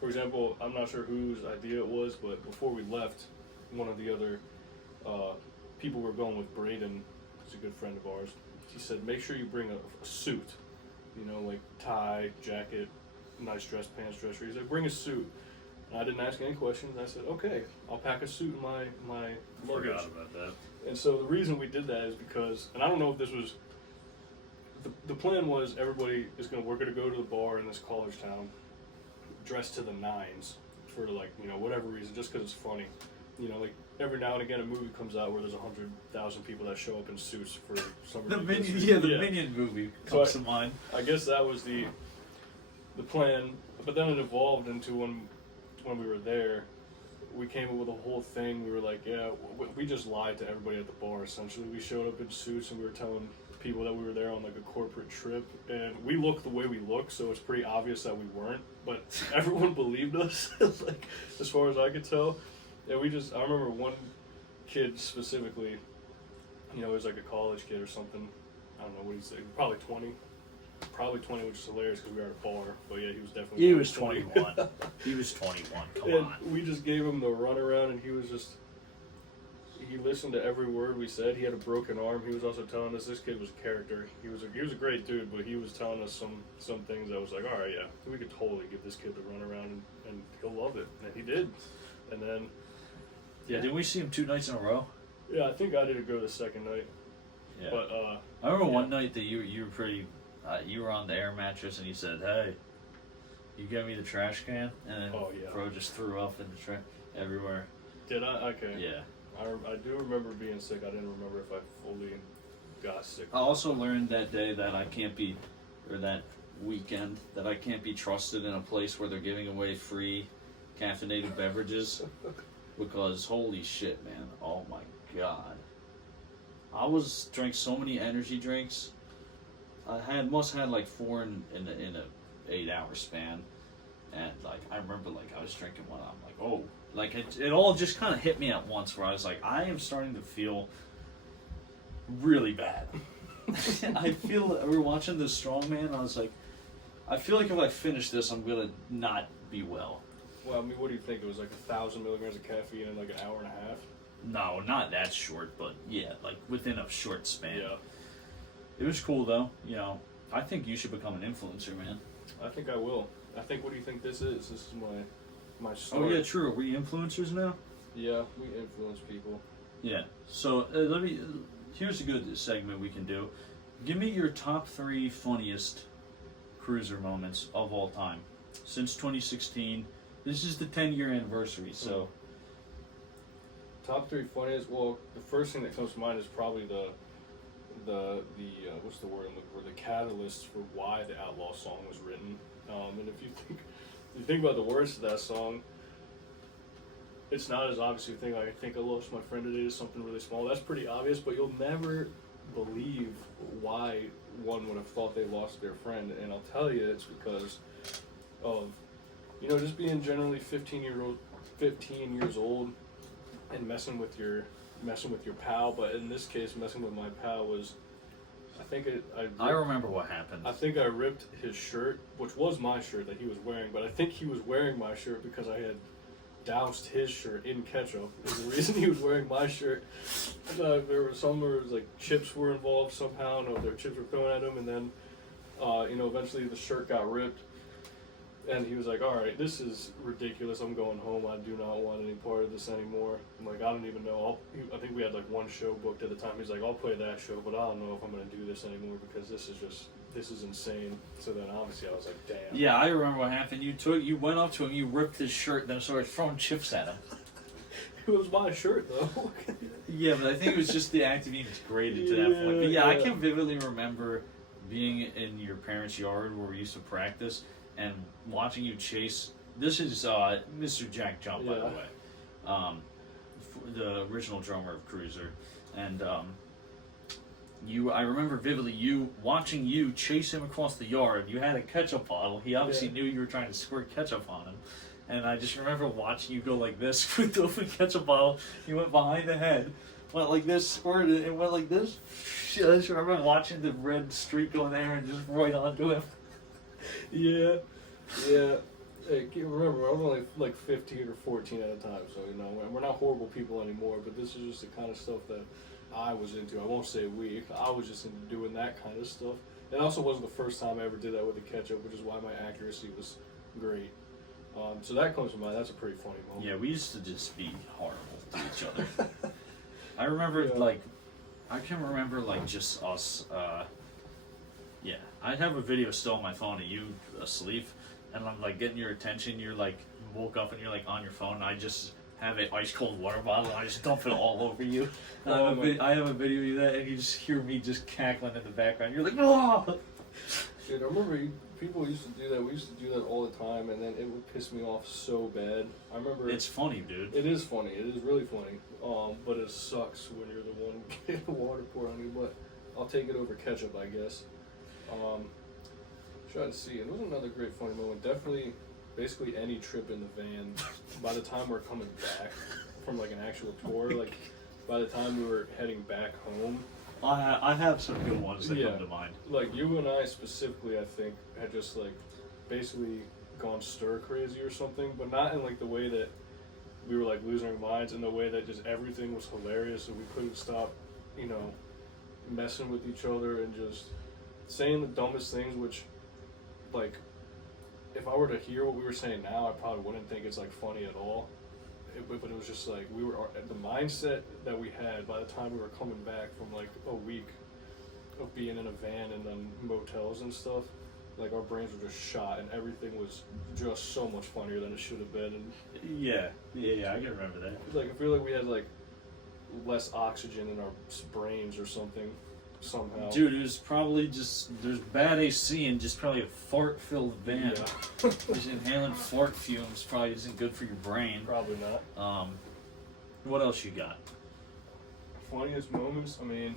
For example, I'm not sure whose idea it was, but before we left, one of the other people we were going with, Braden, who's a good friend of ours, he said, make sure you bring a suit, like tie, jacket, nice dress pants, dress shirt. He said, bring a suit. And I didn't ask any questions. I said, okay, I'll pack a suit in my luggage. Forgot about that. And so the reason we did that is because, and I don't know if this was, the plan was we're gonna go to the bar in this college town, dressed to the nines for whatever reason, just because it's funny. Like every now and again a movie comes out where there's 100,000 people that show up in suits for some reason. The Minion movie comes to mind. I guess that was the plan, but then it evolved into when we were there. We came up with a whole thing. We were like, yeah, we just lied to everybody at the bar, essentially. We showed up in suits and we were telling people that we were there on like a corporate trip. And we look the way we look, so it's pretty obvious that we weren't. But everyone believed us, like, as far as I could tell. And I remember one kid specifically, You know, he was like a college kid or something. I don't know what he said. Probably 20. Probably 20, which is hilarious because we were at a bar. But yeah, he was definitely. He was 21. He was 21. Come and on. we just gave him the runaround, and he was just. He listened to every word we said. He had a broken arm. He was also telling us this kid was a character. He was a great dude, but he was telling us some things that was like, all right, yeah, we could totally give this kid the runaround, and he'll love it, and he did. And then, Yeah, didn't we see him 2 nights in a row? yeah, I think I didn't go the second night. Yeah. But I remember one night that you were pretty, you were on the air mattress and you said, "Hey, you get me the trash can," and then bro just threw up in the trash everywhere. Did I? Okay. Yeah. I do remember being sick. I didn't remember if I fully got sick. I also learned that day that I can't be, or that weekend, that I can't be trusted in a place where they're giving away free caffeinated beverages, because holy shit, man! Oh my god. I drank so many energy drinks. I must have had like 4 in a 8-hour span, and like I remember like I was drinking one. I'm like, oh, like it all just kind of hit me at once. Where I was like, I am starting to feel really bad. I feel we're watching the strongman. I was like, I feel like if I finish this, I'm gonna not be well. Well, I mean, what do you think? It was like 1,000 milligrams of caffeine in like an hour and a half. No, not that short, but yeah, like within a short span. Yeah. It was cool though. You know, I think you should become an influencer, man. I think I will. I think. What do you think this is? This is my story. Oh yeah, true. Are we influencers now? Yeah, we influence people. Yeah. So here's a good segment we can do. Give me your top 3 funniest cruiser moments of all time since 2016. This is the 10-year anniversary, so. Top 3 funniest. Well, the first thing that comes to mind is probably the what's the word I'm looking for? The catalyst for why the Outlaw song was written. And if you think about the words to that song, it's not as obvious a thing like I think I lost my friend today is something really small. That's pretty obvious, but you'll never believe why one would have thought they lost their friend. And I'll tell you, it's because of just being generally 15 years old and messing with your pal. But in this case, messing with my pal was, I remember what happened. I think I ripped his shirt, which was my shirt that he was wearing, but I think he was wearing my shirt because I had doused his shirt in ketchup. Is the reason he was wearing my shirt. There was like chips were involved somehow. I don't know if their chips were thrown at him, and then eventually the shirt got ripped. And he was like, all right, this is ridiculous. I'm going home. I do not want any part of this anymore. I'm like, I don't even know. I think we had like one show booked at the time. He's like, I'll play that show, but I don't know if I'm going to do this anymore because this is insane. So then obviously I was like, damn. Yeah, I remember what happened. You went up to him, you ripped his shirt, then started throwing chips at him. It was my shirt, though. Yeah, but I think it was just the act of being degraded to that point. But yeah, I can vividly remember being in your parents' yard where we used to practice and watching you chase. This is Mr. Jack Jump, by the way, the original drummer of Kruiser, and I remember vividly watching you chase him across the yard. You had a ketchup bottle. He obviously knew you were trying to squirt ketchup on him, and I just remember watching you go like this with the open ketchup bottle. You went behind the head, went like this, squirted, and went like this. I just remember watching the red streak go in there and just right onto him. Yeah. Hey, remember, I'm only like 15 or 14 at a time, so we're not horrible people anymore. But this is just the kind of stuff that I was into. I won't say we. I was just into doing that kind of stuff. It also wasn't the first time I ever did that with the ketchup, which is why my accuracy was great. So that comes to mind. That's a pretty funny moment. Yeah, we used to just be horrible to each other. I remember I can remember just us. Yeah, I have a video still on my phone of you asleep, and I'm like getting your attention. You're like woke up and you're like on your phone. And I just have an ice cold water bottle and I just dump it all over you. I have a video of you that, and you just hear me just cackling in the background. You're like, oh! Dude, I remember people used to do that. We used to do that all the time, and then it would piss me off so bad. I remember. It's funny, dude. It is funny. It is really funny. But it sucks when you're the one getting the water poured on you. But I'll take it over ketchup, I guess. Try to see. It was another great funny moment. Definitely, basically any trip in the van. By the time we're coming back from like an actual tour, like by the time we were heading back home, I have some good ones that come to mind. like you and I specifically, I think, had just like basically gone stir crazy or something, but not in like the way that we were like losing our minds, in the way that just everything was hilarious and we couldn't stop, you know, messing with each other and just saying the dumbest things, which, like, if I were to hear what we were saying now, I probably wouldn't think it's like funny at all. But it was just like we were the mindset that we had by the time we were coming back from like a week of being in a van and then motels and stuff. Like our brains were just shot, and everything was just so much funnier than it should have been. And Yeah, I can remember that. like I feel like we had like less oxygen in our brains or something somehow. Dude, it was probably just, there's bad AC and just probably a fart-filled van. Yeah. Just inhaling fart fumes probably isn't good for your brain. Probably not. What else you got? Funniest moments? I mean,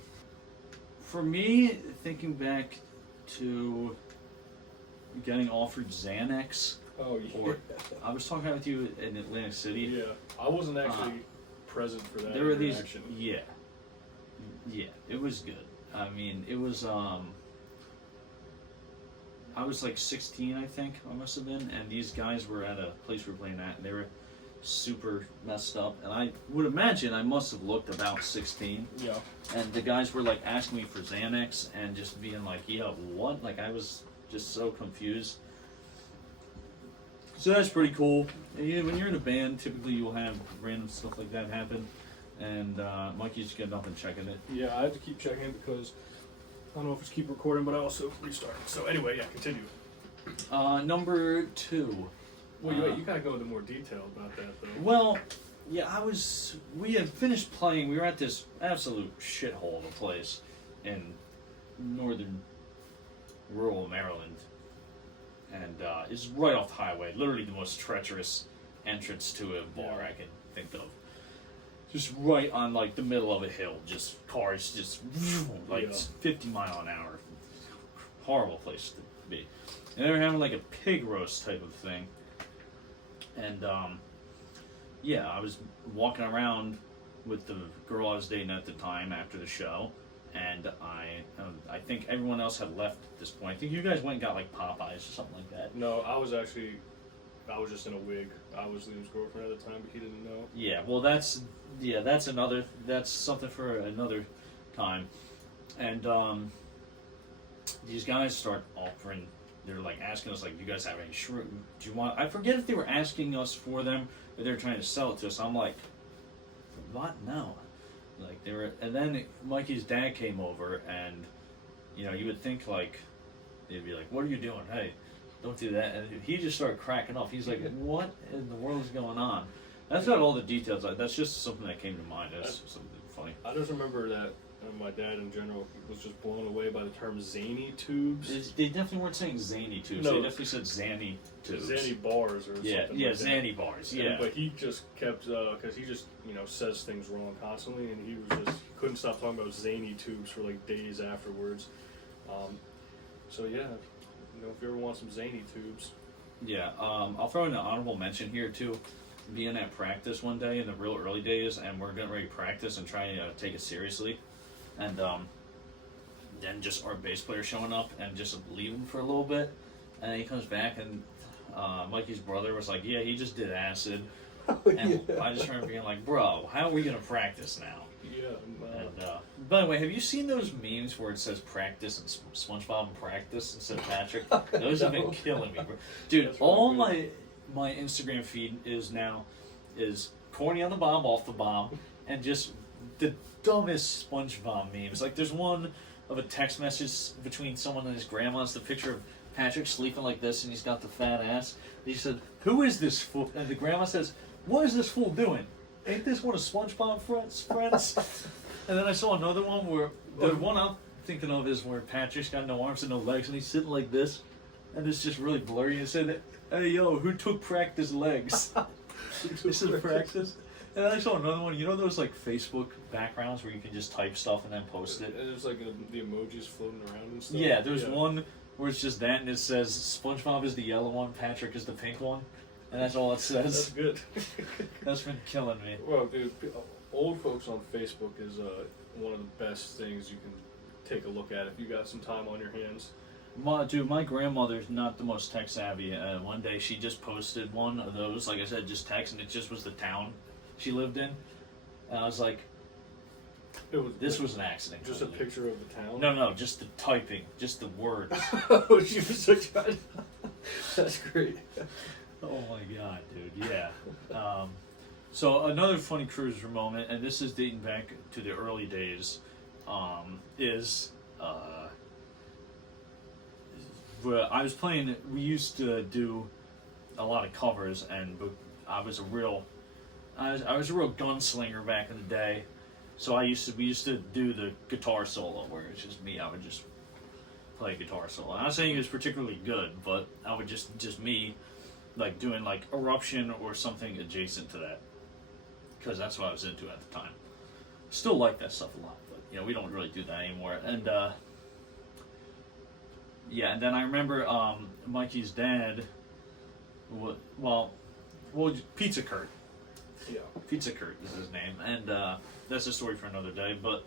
For me, thinking back to getting offered Xanax, oh yeah. or I was talking with you in Atlantic City. Yeah, I wasn't actually present for that There were these, interaction. yeah, it was good. I mean, it was, I was like 16, I think, I must have been, and these guys were at a place we were playing at, and they were super messed up, and I would imagine I must have looked about 16, Yeah. and the guys were like asking me for Xanax, and just being like, yeah, what? Like, I was just so confused. So that's pretty cool. When you're in a band, typically you'll have random stuff like that happen, and Mikey's getting up and checking it. Yeah, I had to keep checking because I don't know if it's keep recording, but I also restarted. So anyway, yeah, continue. Number 2. Wait, you gotta go into more detail about that though. Well, yeah, we had finished playing. We were at this absolute shithole of a place in northern rural Maryland, and it's right off the highway. Literally the most treacherous entrance to a bar I can think of. Just right on like the middle of a hill, just cars just like 50 mile an hour. Horrible place to be. And they were having like a pig roast type of thing. And yeah, I was walking around with the girl I was dating at the time after the show, and I think everyone else had left at this point. I think you guys went and got like Popeyes or something like that. No, I was just in a wig. I was Liam's girlfriend at the time, but he didn't know. Yeah, well that's something for another time. And these guys start offering, they're like asking us, like, do you guys have any shroom? Do you want, I forget if they were asking us for them or they were trying to sell it to us. I'm like, what? No. Like, they were, and then Mikey's dad came over, and you know, you would think like they'd be like, what are you doing? Hey, don't do that. And he just started cracking up. He's like, what in the world is going on? That's not all the details. That's just something that came to mind. That's something funny. I just remember that my dad in general was just blown away by the term zany tubes. They definitely weren't saying zany tubes. No. They definitely said Zanny tubes. Zany bars or something. Yeah, like that. Zanny bars. Yeah. But he just kept, because he just, you know, says things wrong constantly, and he was just, couldn't stop talking about zany tubes for like days afterwards. So yeah, you know, if you ever want some zany tubes. Yeah, I'll throw in an honorable mention here too. Being at practice one day in the real early days, and we're getting ready to practice and trying to take it seriously, and then just our bass player showing up and just leaving for a little bit, and then he comes back and Mikey's brother was like, yeah, he just did acid. And I just remember being like, bro, how are we gonna practice now? Yeah. And, by the way, have you seen those memes where it says practice and SpongeBob practice instead of Patrick? Those have been killing me, bro. Dude, That's all really my Instagram feed is corny on the bomb, off the bomb, and just the dumbest SpongeBob memes. Like, there's one of a text message between someone and his grandma. It's the picture of Patrick sleeping like this, and he's got the fat ass. He said, who is this fool? And the grandma says, what is this fool doing? Ain't this one of SpongeBob friends? And then I saw another one where, the one I'm thinking of is where Patrick's got no arms and no legs, and he's sitting like this, and it's just really blurry. It said, hey, yo, who took practice legs? This is practice. And then I saw another one. You know those like Facebook backgrounds where you can just type stuff and then post it? And there's like the emojis floating around and stuff. Yeah, there's one where it's just that, and it says SpongeBob is the yellow one, Patrick is the pink one, and that's all it says. That's good. That's been killing me. Well, dude, Old Folks on Facebook is one of the best things you can take a look at if you got some time on your hands. Dude, my grandmother's not the most tech savvy. One day she just posted one of those, like I said, just text, and it just was the town she lived in. And I was like, this was an accident. Just a picture of the town? No, just the typing, just the words. Oh, she was so trying. That's great. Oh my god, dude, yeah. So another funny cruiser moment, and this is dating back to the early days, is where I was playing. We used to do a lot of covers, and I was a real gunslinger back in the day. So we used to do the guitar solo, where it's just me. I would just play guitar solo. I'm not saying it was particularly good, but I would just me, like doing like Eruption or something adjacent to that, because that's what I was into at the time. Still like that stuff a lot, but we don't really do that anymore. And yeah, and then I remember Mikey's dad. Pizza Kurt. Yeah. Pizza Kurt is his name, and that's a story for another day. But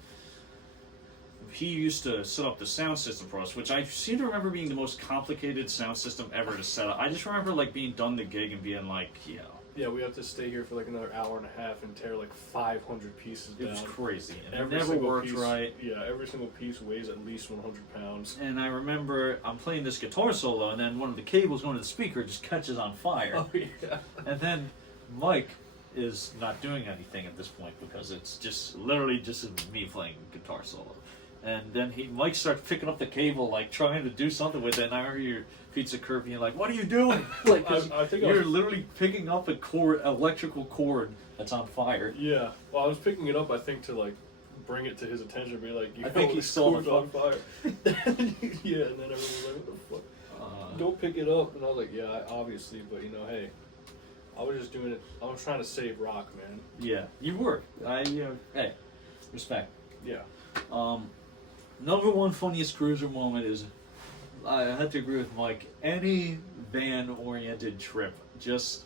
he used to set up the sound system for us, which I seem to remember being the most complicated sound system ever to set up. I just remember like being done the gig and being like, yeah, we have to stay here for like another hour and a half and tear like 500 pieces down. It was crazy. And every it never worked piece, right. Yeah, every single piece weighs at least 100 pounds. And I remember I'm playing this guitar solo, and then one of the cables going to the speaker just catches on fire. Oh, yeah. And then Mike is not doing anything at this point because it's just literally just me playing guitar solo. And then Mike starts picking up the cable, like trying to do something with it. And I remember your Pizza Kurt being like, "What are you doing?" Like, I think you're literally picking up a electrical cord that's on fire. Yeah. Well, I was picking it up, I think, to like bring it to his attention, and be like, I think he saw the on fire. Yeah, and then everyone was like, "What the fuck? Don't pick it up." And I was like, "Yeah, obviously, but hey." I was just doing it. I was trying to save rock, man. Yeah, you were. Hey, respect. Yeah. Number one funniest cruiser moment is, I have to agree with Mike. Any van-oriented trip, just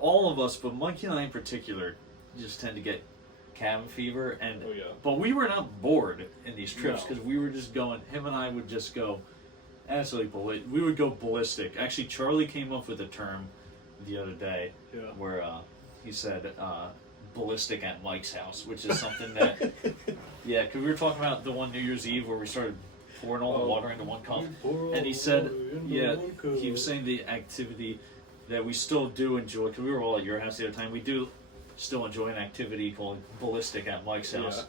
all of us, but Mikey and I in particular, just tend to get cabin fever. And oh, yeah. But we were not bored in these trips No. because we were just going. Him and I would just go absolutely we would go ballistic. Actually, Charlie came up with a term the other day where he said ballistic at Mike's house, which is something that because we were talking about the one New Year's Eve where we started pouring all the water into one cup, and he said he was saying the activity that we still do enjoy, because we were all at your house the other time, we do still enjoy an activity called ballistic at Mike's house.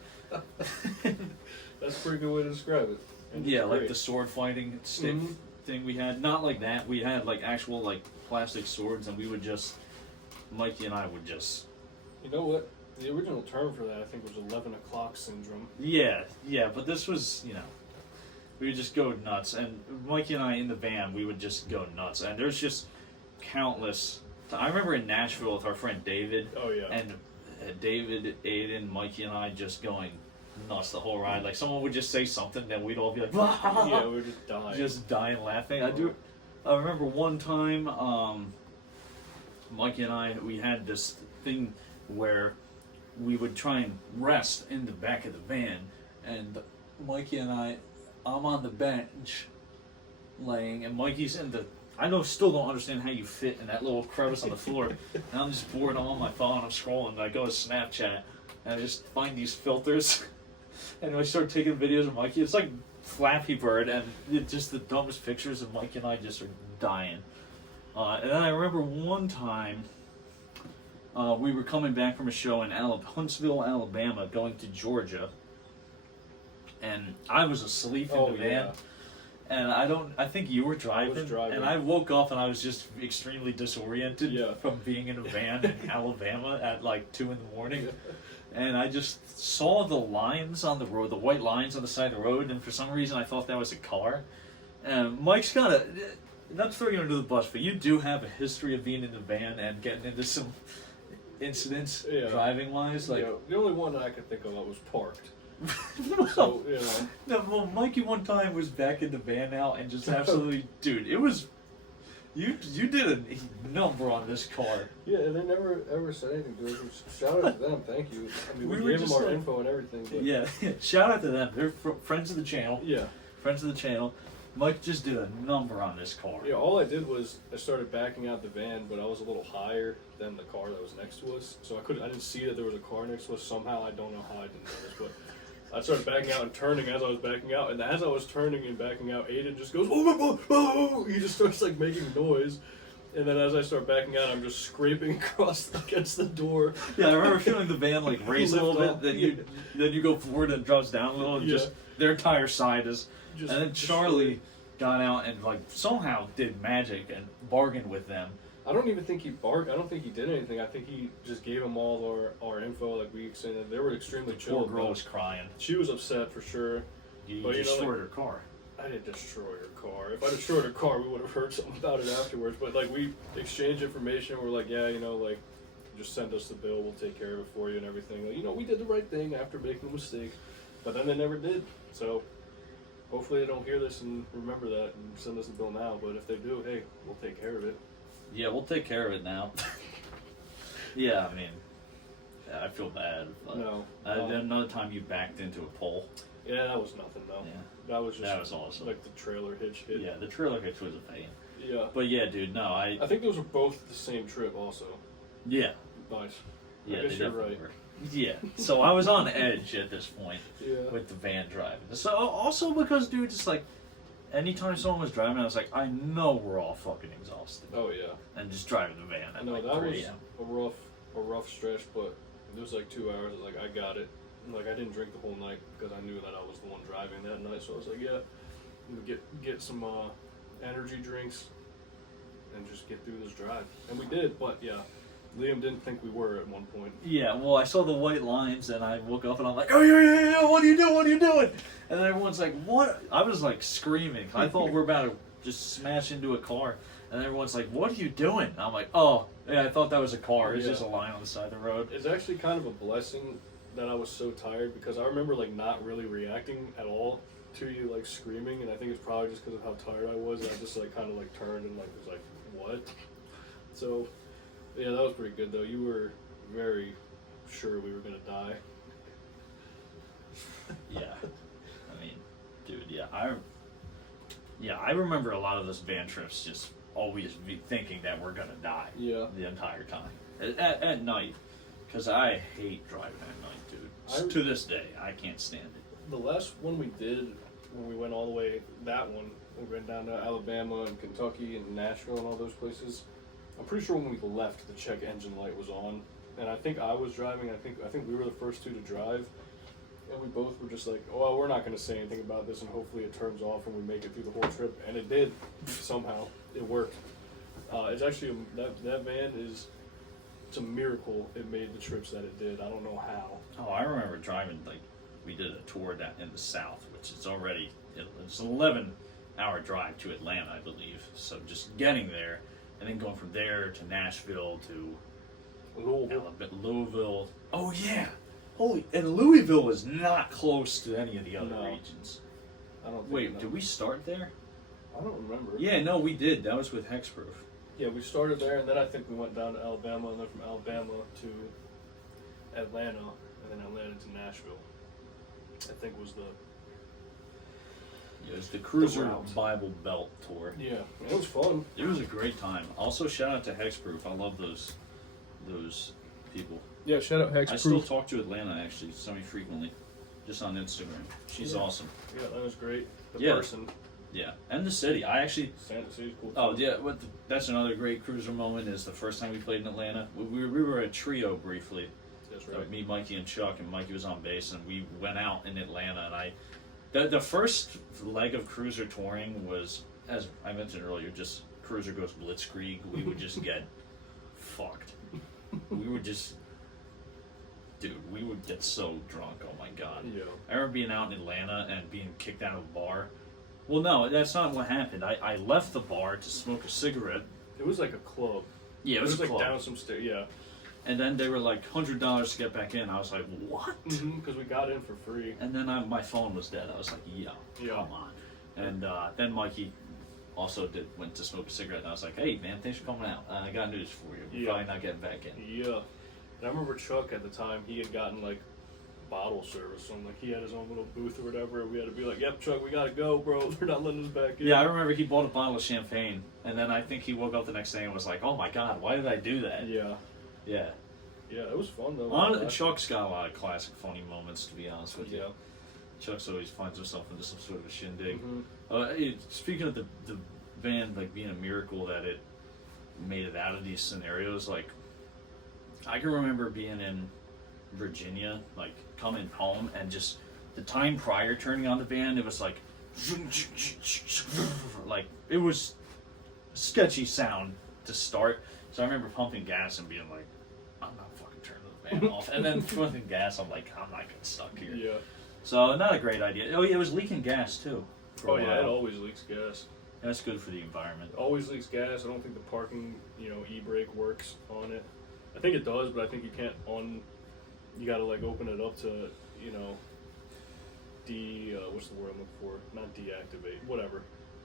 That's a pretty good way to describe it. Yeah, like the sword fighting stick thing we had. Not like that. We had like actual like plastic swords, and we would just, Mikey and I would just. You know what? The original term for that I think was 11 o'clock syndrome. Yeah, but this was, we would just go nuts. And Mikey and I in the van, we would just go nuts. And there's just countless. I remember in Nashville with our friend David. Oh yeah. And David, Aiden, Mikey, and I just going nuts the whole ride. Like someone would just say something, then we'd all be like, yeah, we were just dying. Just dying laughing. I remember one time, Mikey and I, we had this thing where we would try and rest in the back of the van, and Mikey and I'm on the bench laying, and Mikey's in the. Still don't understand how you fit in that little crevice on the floor. And I'm just bored on my phone. I'm scrolling. And I go to Snapchat, and I just find these filters, and I start taking videos of Mikey. It's like Flappy Bird, and it's just the dumbest pictures of Mikey and I just are dying. And then I remember one time we were coming back from a show in Huntsville, Alabama, going to Georgia, and I was asleep in the van. Yeah. And I think you were driving, and I woke up and I was just extremely disoriented from being in a van in Alabama at like 2 in the morning. And I just saw the lines on the road, the white lines on the side of the road, and for some reason I thought that was a car. And Mike's got not to throw you under the bus, but you do have a history of being in the van and getting into some incidents driving-wise. Like the only one that I could think of that was parked. No, well, Mikey one time was back in the van now and just absolutely, dude, it was You did a number on this car. Yeah, and they never ever said anything to us. Shout out to them, thank you. I mean, We we were gave them just our like- info and everything. But Yeah, shout out to them. They're friends of the channel. yeah. Friends of the channel. Mike just did a number on this car. Yeah, all I did was I started backing out the van, but I was a little higher than the car that was next to us, so I didn't see that there was a car next to us. Somehow I don't know how I didn't notice, but I started backing out and turning as I was backing out, and as I was turning and backing out, Aiden just goes, "Oh my god!" Oh! He just starts like making noise, and then as I start backing out, I'm just scraping across against the door. Yeah, I remember feeling the van like raise a little Lift bit, up. then you go forward and it drops down a little, and Yeah. just their entire side is. Just And then Charlie got out and like somehow did magic and bargained with them. I don't even think he barked. I don't think he did anything. I think he just gave them all our info, like we said. They were extremely chill. Poor girl about was it. crying. She was upset for sure. You But, you know, destroyed like- her car. I didn't destroy her car. If I destroyed her car, we would have heard something about it afterwards. But like we exchanged information. We're like, yeah, like just send us the bill. We'll take care of it for you and everything. Like, we did the right thing after making a mistake. But then they never did. So hopefully they don't hear this and remember that and send us the bill now. But if they do, hey, we'll take care of it. Yeah, we'll take care of it now. Yeah, I mean, I feel bad. But No. Another time you backed into a pole. Yeah, that was nothing though. Yeah. That was just That was awesome. like the trailer hitch hit. Yeah, the trailer hitch was a pain. Yeah. But yeah, dude, no, I think those were both the same trip also. yeah. Nice. Yeah, I guess they you're definitely right. were. Yeah. So I was on edge at this point Yeah. with the van driving. So also because, dude, just like anytime someone was driving, I was like, I know we're all fucking exhausted, Oh yeah. and just driving the van I at know like that 3 was a.m. a rough stretch, but it was like 2 hours. I was like, I got it. And, like I didn't drink the whole night because I knew that I was the one driving that night. So I was like, yeah, I'm gonna get some energy drinks and just get through this drive. And we did, but yeah, Liam didn't think we were at one point. Yeah, well, I saw the white lines, and I woke up, and I'm like, oh, yeah, what are you doing, what are you doing? And then everyone's like, what? I was, like, screaming. I thought we were about to just smash into a car. And everyone's like, what are you doing? And I'm like, oh, yeah, I thought that was a car. It's Yeah. just a line on the side of the road. It's actually kind of a blessing that I was so tired because I remember like not really reacting at all to you like screaming, and I think it's probably just because of how tired I was. I just like kind of like turned and like was like, what? So yeah, that was pretty good though. You were very sure we were gonna die. Yeah. I mean, dude, I remember a lot of those van trips just always thinking that we're going to die Yeah. the entire time. At night. Because I hate driving at night, dude. I- To this day, I can't stand it. The last one we did when we went all the way, that one, we went down to Alabama and Kentucky and Nashville and all those places. I'm pretty sure when we left, the check engine light was on, and I think I was driving. I think we were the first two to drive, and we both were just like, "Oh, well, we're not going to say anything about this, and hopefully it turns off and we make it through the whole trip." And it did somehow. It worked. It's actually that van is. It's a miracle it made the trips that it did. I don't know how. Oh, I remember driving, like, we did a tour down in the south, which is already, it's an 11-hour drive to Atlanta, I believe. So just getting there, and then going from there to Nashville to Louisville. Oh, yeah. And Louisville is not close to any of the other No. regions. I don't. Think Wait, did we start there? I don't remember. Yeah, no, we did. That was with Hexproof. Yeah, we started there, and then I think we went down to Alabama, and then from Alabama to Atlanta, and then Atlanta to Nashville. I think was the It was the Cruiser route. Bible Belt Tour. yeah. It was fun. It was a great time. Also, shout out to Hexproof. I love those people. Yeah, shout out Hex I still talk to Atlanta, actually, semi-frequently. Just on Instagram. She's Yeah. awesome. Yeah, that was great. The Yeah. person, Yeah. And the city. I actually... Santa City's cool. Oh, too. yeah. That's another great cruiser moment is the first time we played in Atlanta. We were a trio briefly. That's So right. me, Mikey, and Chuck, and Mikey was on bass, and we went out in Atlanta, and the first leg of cruiser touring was, as I mentioned earlier, just cruiser goes blitzkrieg. We would just get fucked. We would just, dude, we would get so drunk. Oh my god! Yeah. I remember being out in Atlanta and being kicked out of a bar. Well, no, that's not what happened. I left the bar to smoke a cigarette. It was like a club. Yeah, it was a like club. down some stairs. Yeah. And then they were like $100 to get back in. I was like, what? Because we got in for free. And then my phone was dead. I was like, yeah, Yeah. come on. And then Mikey also went to smoke a cigarette, and I was like, "Hey, man, thanks for coming out. I got news for you. We're probably not getting back in." Yeah. And I remember Chuck at the time, he had gotten like bottle service, so like he had his own little booth or whatever. We had to be like, "Yep, Chuck, we gotta go, bro. They're not letting us back in." Yeah, I remember he bought a bottle of champagne, and then I think he woke up the next day and was like, "Oh my God, why did I do that?" Yeah. Yeah. Yeah, it was fun though. Chuck's got a lot of classic funny moments, to be honest with you. Yeah. Chuck's always finds himself into some sort of a shindig. Mm-hmm. Speaking of the band like being a miracle that it made it out of these scenarios, like I can remember being in Virginia, like coming home, and just the time prior turning on the band, it was like it was a sketchy sound to start. So I remember pumping gas and being like, I'm not fucking turning the band off. And then pumping gas, I'm like, I'm not getting stuck here. Yeah. So not a great idea. Oh yeah, it was leaking gas too. Oh yeah, it always leaks gas. That's good for the environment. Always leaks gas. I don't think the parking, e-brake works on it. I think it does, but I think you can't you gotta like open it up to, what's the word I'm looking for? Not deactivate, whatever.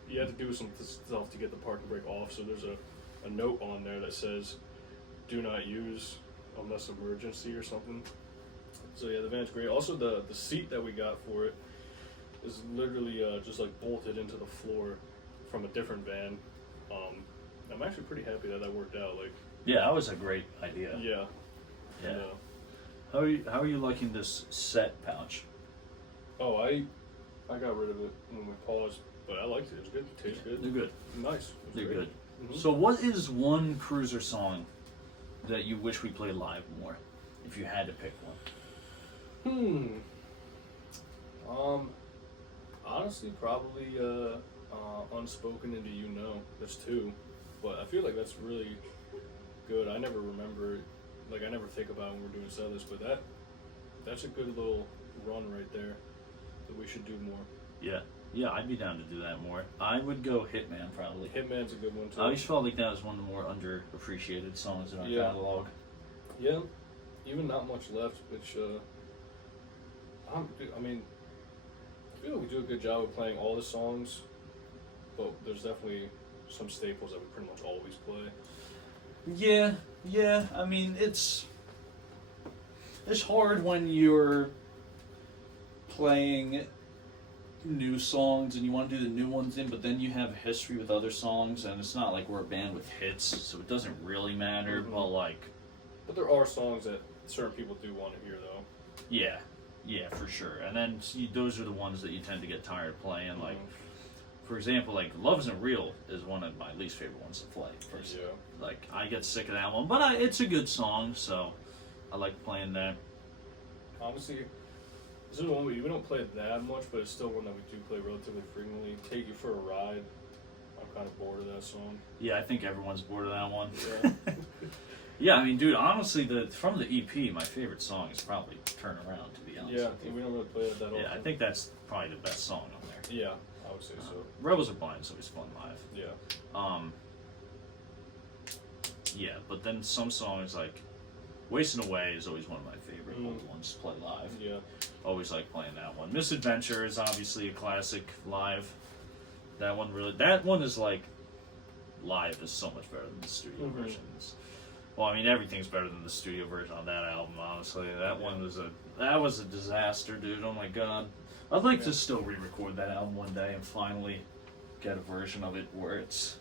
You have to do some stuff to get the parking brake off, so there's a note on there that says, do not use unless emergency or something. So yeah, the van's great. Also the seat that we got for it is literally just like bolted into the floor from a different van. I'm actually pretty happy that worked out. Like, yeah, that was a great idea. Yeah. Yeah. And, How are you liking this set pouch? oh, I got rid of it when we paused, but I liked it. It was good. It tastes good. They're good. Nice. They're great. good. Mm-hmm. So what is one Cruiser song that you wish we played live more, if you had to pick one? Honestly, probably Unspoken into You Know. There's two, but I feel like that's really good. I never remember, like I never think about when we're doing set lists, but that's a good little run right there that we should do more. Yeah, I'd be down to do that more. I would go Hitman probably. Hitman's a good one too. I always felt like that was one of the more underappreciated songs in our catalog. Yeah, even not much left, which I mean, I feel like we do a good job of playing all the songs, but there's definitely some staples that we pretty much always play. Yeah. I mean, it's hard when you're playing new songs and you want to do the new ones in, but then you have history with other songs, and it's not like we're a band with hits, so it doesn't really matter. Mm-hmm. But there are songs that certain people do want to hear, though. Yeah, for sure. And then those are the ones that you tend to get tired playing. Like, for example, like Love Isn't Real is one of my least favorite ones to play. Personally. Yeah. Like, I get sick of that one, but it's a good song, so I like playing that. Honestly, this is one we don't play it that much, but it's still one that we do play relatively frequently. Take You for a Ride. I'm kind of bored of that song. Yeah, I think everyone's bored of that one. Yeah. Yeah, I mean, dude, honestly, from the EP, my favorite song is probably Turn Around, to be honest with you. We don't really play it that often. Yeah, I think that's probably the best song on there. Yeah, I would say so. Rebels Are Blind is always fun live. Yeah. Yeah, but then some songs like Wasting Away is always one of my favorite ones to play live. Yeah. Always like playing that one. Misadventure is obviously a classic live. That one is like live is so much better than the studio versions. Well, I mean, everything's better than the studio version on that album, honestly. That was a disaster, dude. Oh my god. I'd like to still re-record that album one day and finally get a version of it where it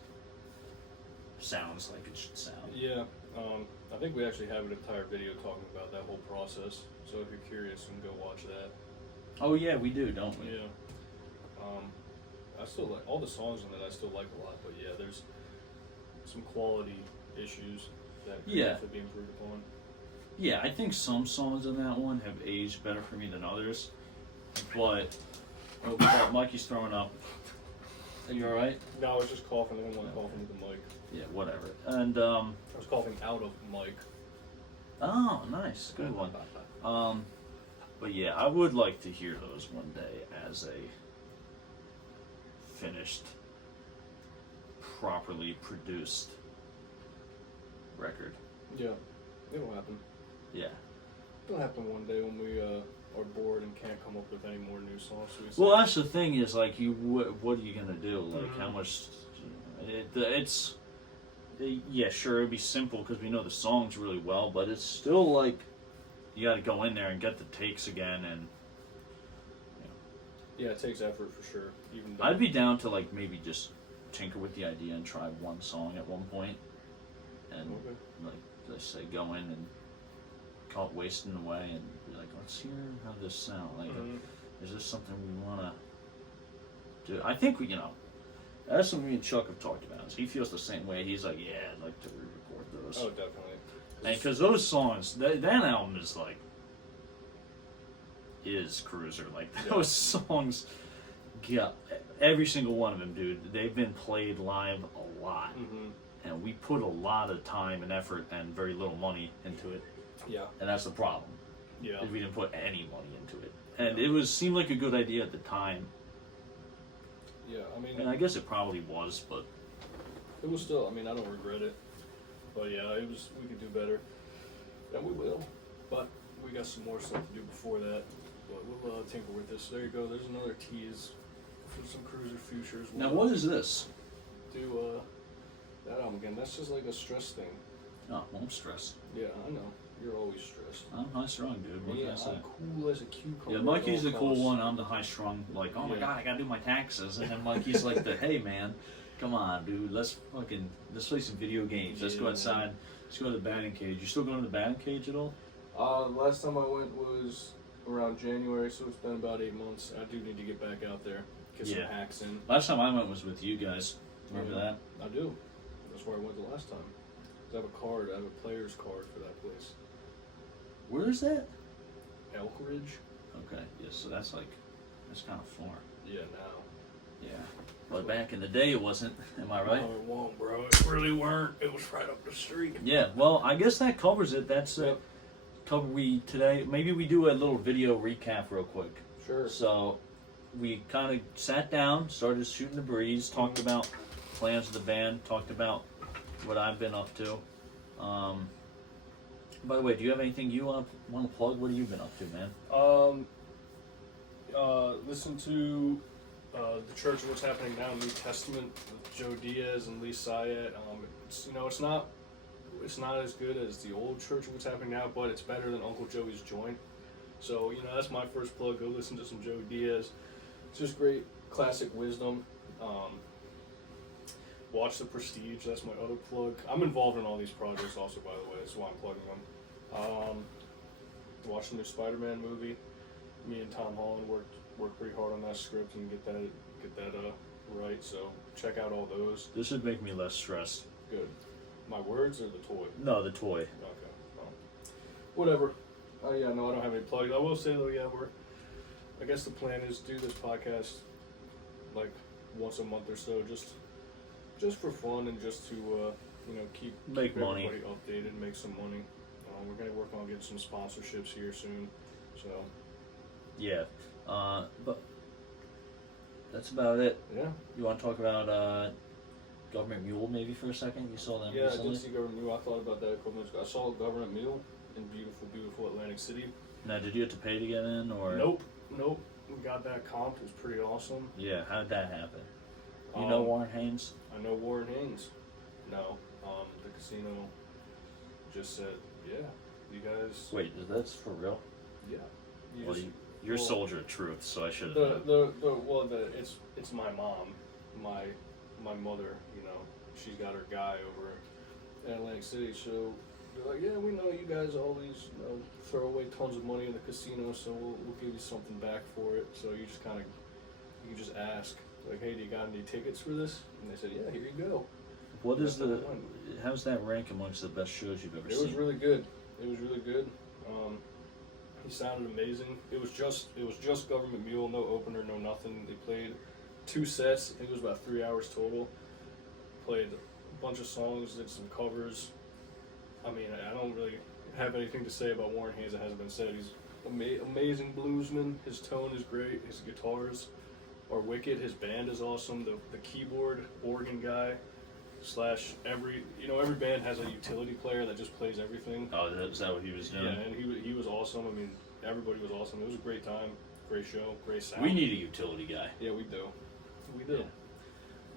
sounds like it should sound. Yeah. I think we actually have an entire video talking about that whole process. So if you're curious, you can go watch that. Oh yeah, we do, don't we? Yeah. I still like all the songs on that. I still like a lot, but yeah, there's some quality issues that could have to be improved upon. Yeah, I think some songs on that one have aged better for me than others. But Mikey's throwing up. Are you alright? No, I was just coughing. I didn't want to cough into the mic. Yeah, whatever. And I was coughing out of mic. Oh, nice, good one. But yeah, I would like to hear those one day as a finished, properly produced record. Yeah, it'll happen. Yeah. It'll happen one day when we are bored and can't come up with any more new songs. Well, that's the thing is, like, what are you gonna do? Like, how much Yeah, sure, it'd be simple because we know the songs really well, but it's still like you got to go in there and get the takes again, and Yeah, it takes effort for sure. Even I'd be down to like maybe just tinker with the idea and try one song at one point, and like I say, go in and call it wasting away, and be like, let's hear how this sounds. Like, is this something we want to do? I think that's something me and Chuck have talked about. Is he feels the same way. He's like, yeah, I'd like to re-record those. Oh, definitely. And because those songs, that album is like, is Kruiser. Like, those songs, yeah, every single one of them, dude, they've been played live a lot. And we put a lot of time and effort and very little money into it. Yeah. And that's the problem. Yeah. Is we didn't put any money into it. And it seemed like a good idea at the time. Yeah, I mean... And I guess it probably was, but... It was still, I mean, I don't regret it. But yeah, we could do better. And we will. But we got some more stuff to do before that. But we'll tinker with this. There you go, there's another tease for some Kruiser futures. Now what is this? Do that album again. That's just like a stress thing. Oh, well, I'm stressed. Yeah, I know. You're always stressed. I'm high strung, dude. What can I say? I'm cool as a cucumber. Yeah, Mikey's the cool one. I'm the high strung. Like, oh my god, I gotta do my taxes. And then Mikey's like, hey man, come on, dude. Let's play some video games. Let's go outside. Let's go to the batting cage. You still going to the batting cage at all? Last time I went was around January, so it's been about 8 months. I do need to get back out there, get some hacks in. Last time I went was with you guys. Remember that? I do. That's where I went the last time. I have a card. I have a player's card for that place. Where is that? Elk Ridge. Okay, yeah, so that's kind of far. Yeah, now. Yeah. But back in the day it wasn't, am I right? No, it won't, bro. It really weren't. It was right up the street. Yeah, well, I guess that covers it. That's cover we today. Maybe we do a little video recap real quick. Sure. So, we kind of sat down, started shooting the breeze, talked about plans of the band, talked about what I've been up to. By the way, do you have anything you want to plug? What have you been up to, man? Listen to the Church of What's Happening Now, New Testament, with Joe Diaz and Lee Syatt. It's not as good as the old Church of What's Happening Now, but it's better than Uncle Joey's Joint. So that's my first plug. Go listen to some Joe Diaz. It's just great classic wisdom. Watch The Prestige. That's my other plug. I'm involved in all these projects also, by the way. That's why I'm plugging them. Watch the new Spider-Man movie. Me and Tom Holland worked pretty hard on that script and get that right. So check out all those. This should make me less stressed. Good. My words or the toy? No, the toy. Okay. Well, whatever. I don't have any plugs. I will say though, I guess the plan is to do this podcast like once a month or so, just for fun and just to keep money, everybody updated, make some money. We're gonna work on getting some sponsorships here soon. So yeah, but that's about it. Yeah. You want to talk about Government Mule maybe for a second? You saw them recently? recently? I did see Government Mule. I thought about that a couple minutes ago. I saw Government Mule in beautiful Atlantic City. Now, did you have to pay to get in, or? Nope. We got that comped. It was pretty awesome. Yeah, how'd that happen? You know Warren Haynes? I know Warren Haynes. No. The casino just said, yeah, you guys... Wait, that's for real? Yeah. You're soldier of truth, so I should have... It's my mom. My mother, she's got her guy over in Atlantic City, so they're like, yeah, we know you guys always throw away tons of money in the casino, so we'll give you something back for it. So you just ask, like, hey, do you got any tickets for this? And they said, yeah, here you go. How's that rank amongst the best shows you've ever seen? It was really good. He sounded amazing. It was just Government Mule, no opener, no nothing. They played 2 sets. I think it was about 3 hours total. Played a bunch of songs, did some covers. I mean, I don't really have anything to say about Warren Haynes that hasn't been said. He's amazing bluesman. His tone is great. His guitars are wicked. His band is awesome. The keyboard, organ guy, / every band has a utility player that just plays everything. Oh, is that what he was doing? Yeah, and he was awesome. I mean, everybody was awesome. It was a great time, great show, great sound. We need a utility guy. Yeah, we do. Yeah.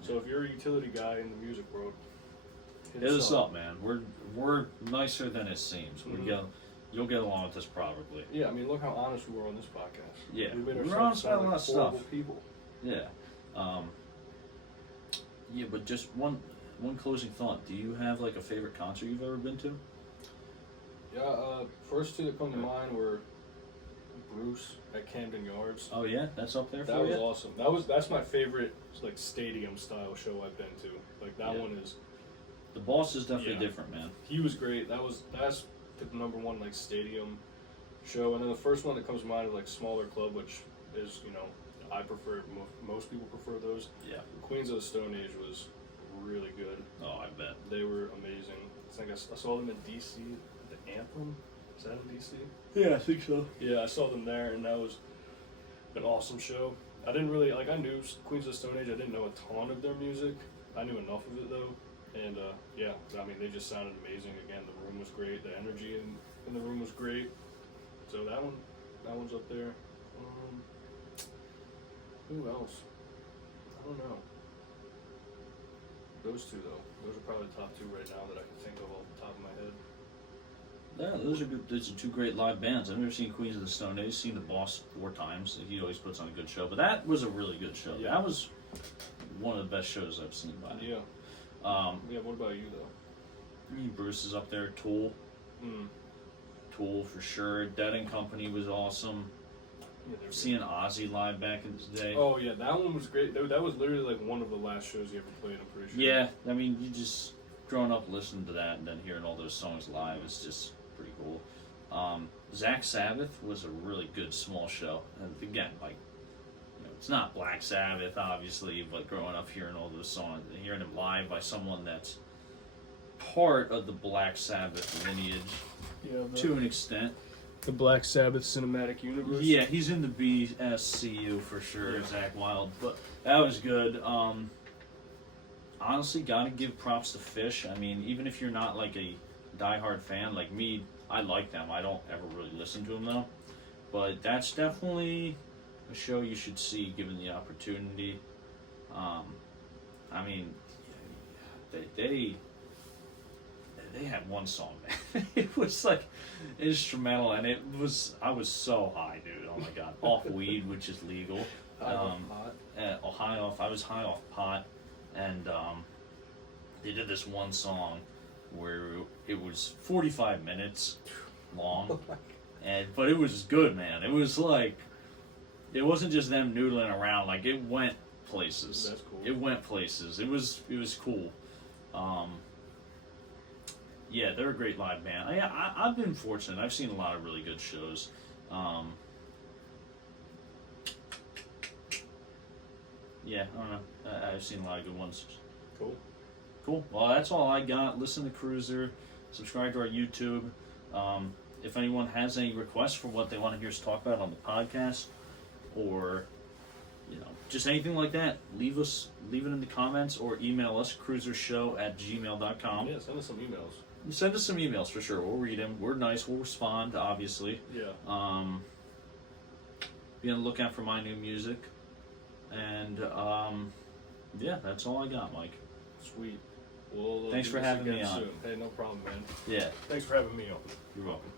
So if you're a utility guy in the music world, hit us up, man. We're nicer than it seems. You'll get along with us probably. Yeah, I mean, look how honest we were on this podcast. Yeah, we made we're ourselves honest about sound a lot like of stuff. horrible people. Yeah. Yeah, but just one closing thought. Do you have like a favorite concert you've ever been to? Yeah, first two that come to mind were Bruce at Camden Yards. Oh yeah, that's up there for That you? was awesome. That's my favorite like stadium style show I've been to. Like that one is. The Boss is definitely different, man. He was great. That's the number one like stadium show, and then the first one that comes to mind is like smaller club, which is I prefer. Most people prefer those. Yeah. Queens of the Stone Age was really good. Oh, I bet. They were amazing. I think I saw them in DC. The Anthem, is that in DC? Yeah, I think so. Yeah, I saw them there, and that was an awesome show. I didn't really I knew Queens of the Stone Age. I didn't know a ton of their music. I knew enough of it though, and yeah, I mean they just sounded amazing. Again, the room was great. The energy in the room was great. So that one's up there. Who else? I don't know. Those two though. Those are probably the top two right now that I can think of off the top of my head. Yeah, those are good. Those are two great live bands. I've never seen Queens of the Stone Age. Seen the Boss 4 times. He always puts on a good show. But that was a really good show. Yeah. That was one of the best shows I've seen by him. Yeah. Yeah. What about you though? I mean, Bruce is up there. Tool. Tool for sure. Dead and Company was awesome. Yeah, Seeing Ozzy live back in the day. Oh yeah, that one was great. That was literally like one of the last shows he ever played. I'm pretty sure. Yeah, I mean, you just growing up listening to that and then hearing all those songs live is just pretty cool. Zach Sabbath was a really good small show, and again, like it's not Black Sabbath, obviously, but growing up hearing all those songs, and hearing them live by someone that's part of the Black Sabbath lineage, to an extent. The Black Sabbath cinematic universe. Yeah, he's in the BSCU for sure, Zach Wild. But that was good. Honestly, gotta give props to Fish. I mean, even if you're not like a diehard fan like me, I like them. I don't ever really listen to them though. But that's definitely a show you should see given the opportunity. I mean, they had one song, man. It was like instrumental, and I was so high, dude. Oh my god, off weed, which is legal. High off pot. I was high off pot, and they did this one song where it was 45 minutes long, but it was good, man. It was like it wasn't just them noodling around. Like it went places. That's cool. It went places. It was cool. Yeah, they're a great live band. I've been fortunate. I've seen a lot of really good shows. Yeah, I don't know. I've seen a lot of good ones. Cool. Well, that's all I got. Listen to Cruiser. Subscribe to our YouTube. If anyone has any requests for what they want to hear us talk about on the podcast, or just anything like that, leave it in the comments or email us, cruisershow@gmail.com. Yeah, send us some emails. Send us some emails for sure. We'll read them. We're nice. We'll respond, obviously. Yeah. Be on the lookout for my new music. And, yeah, that's all I got, Mike. Sweet. Well, thanks for having me on. Soon. Hey, no problem, man. Yeah. Thanks for having me on. You're welcome.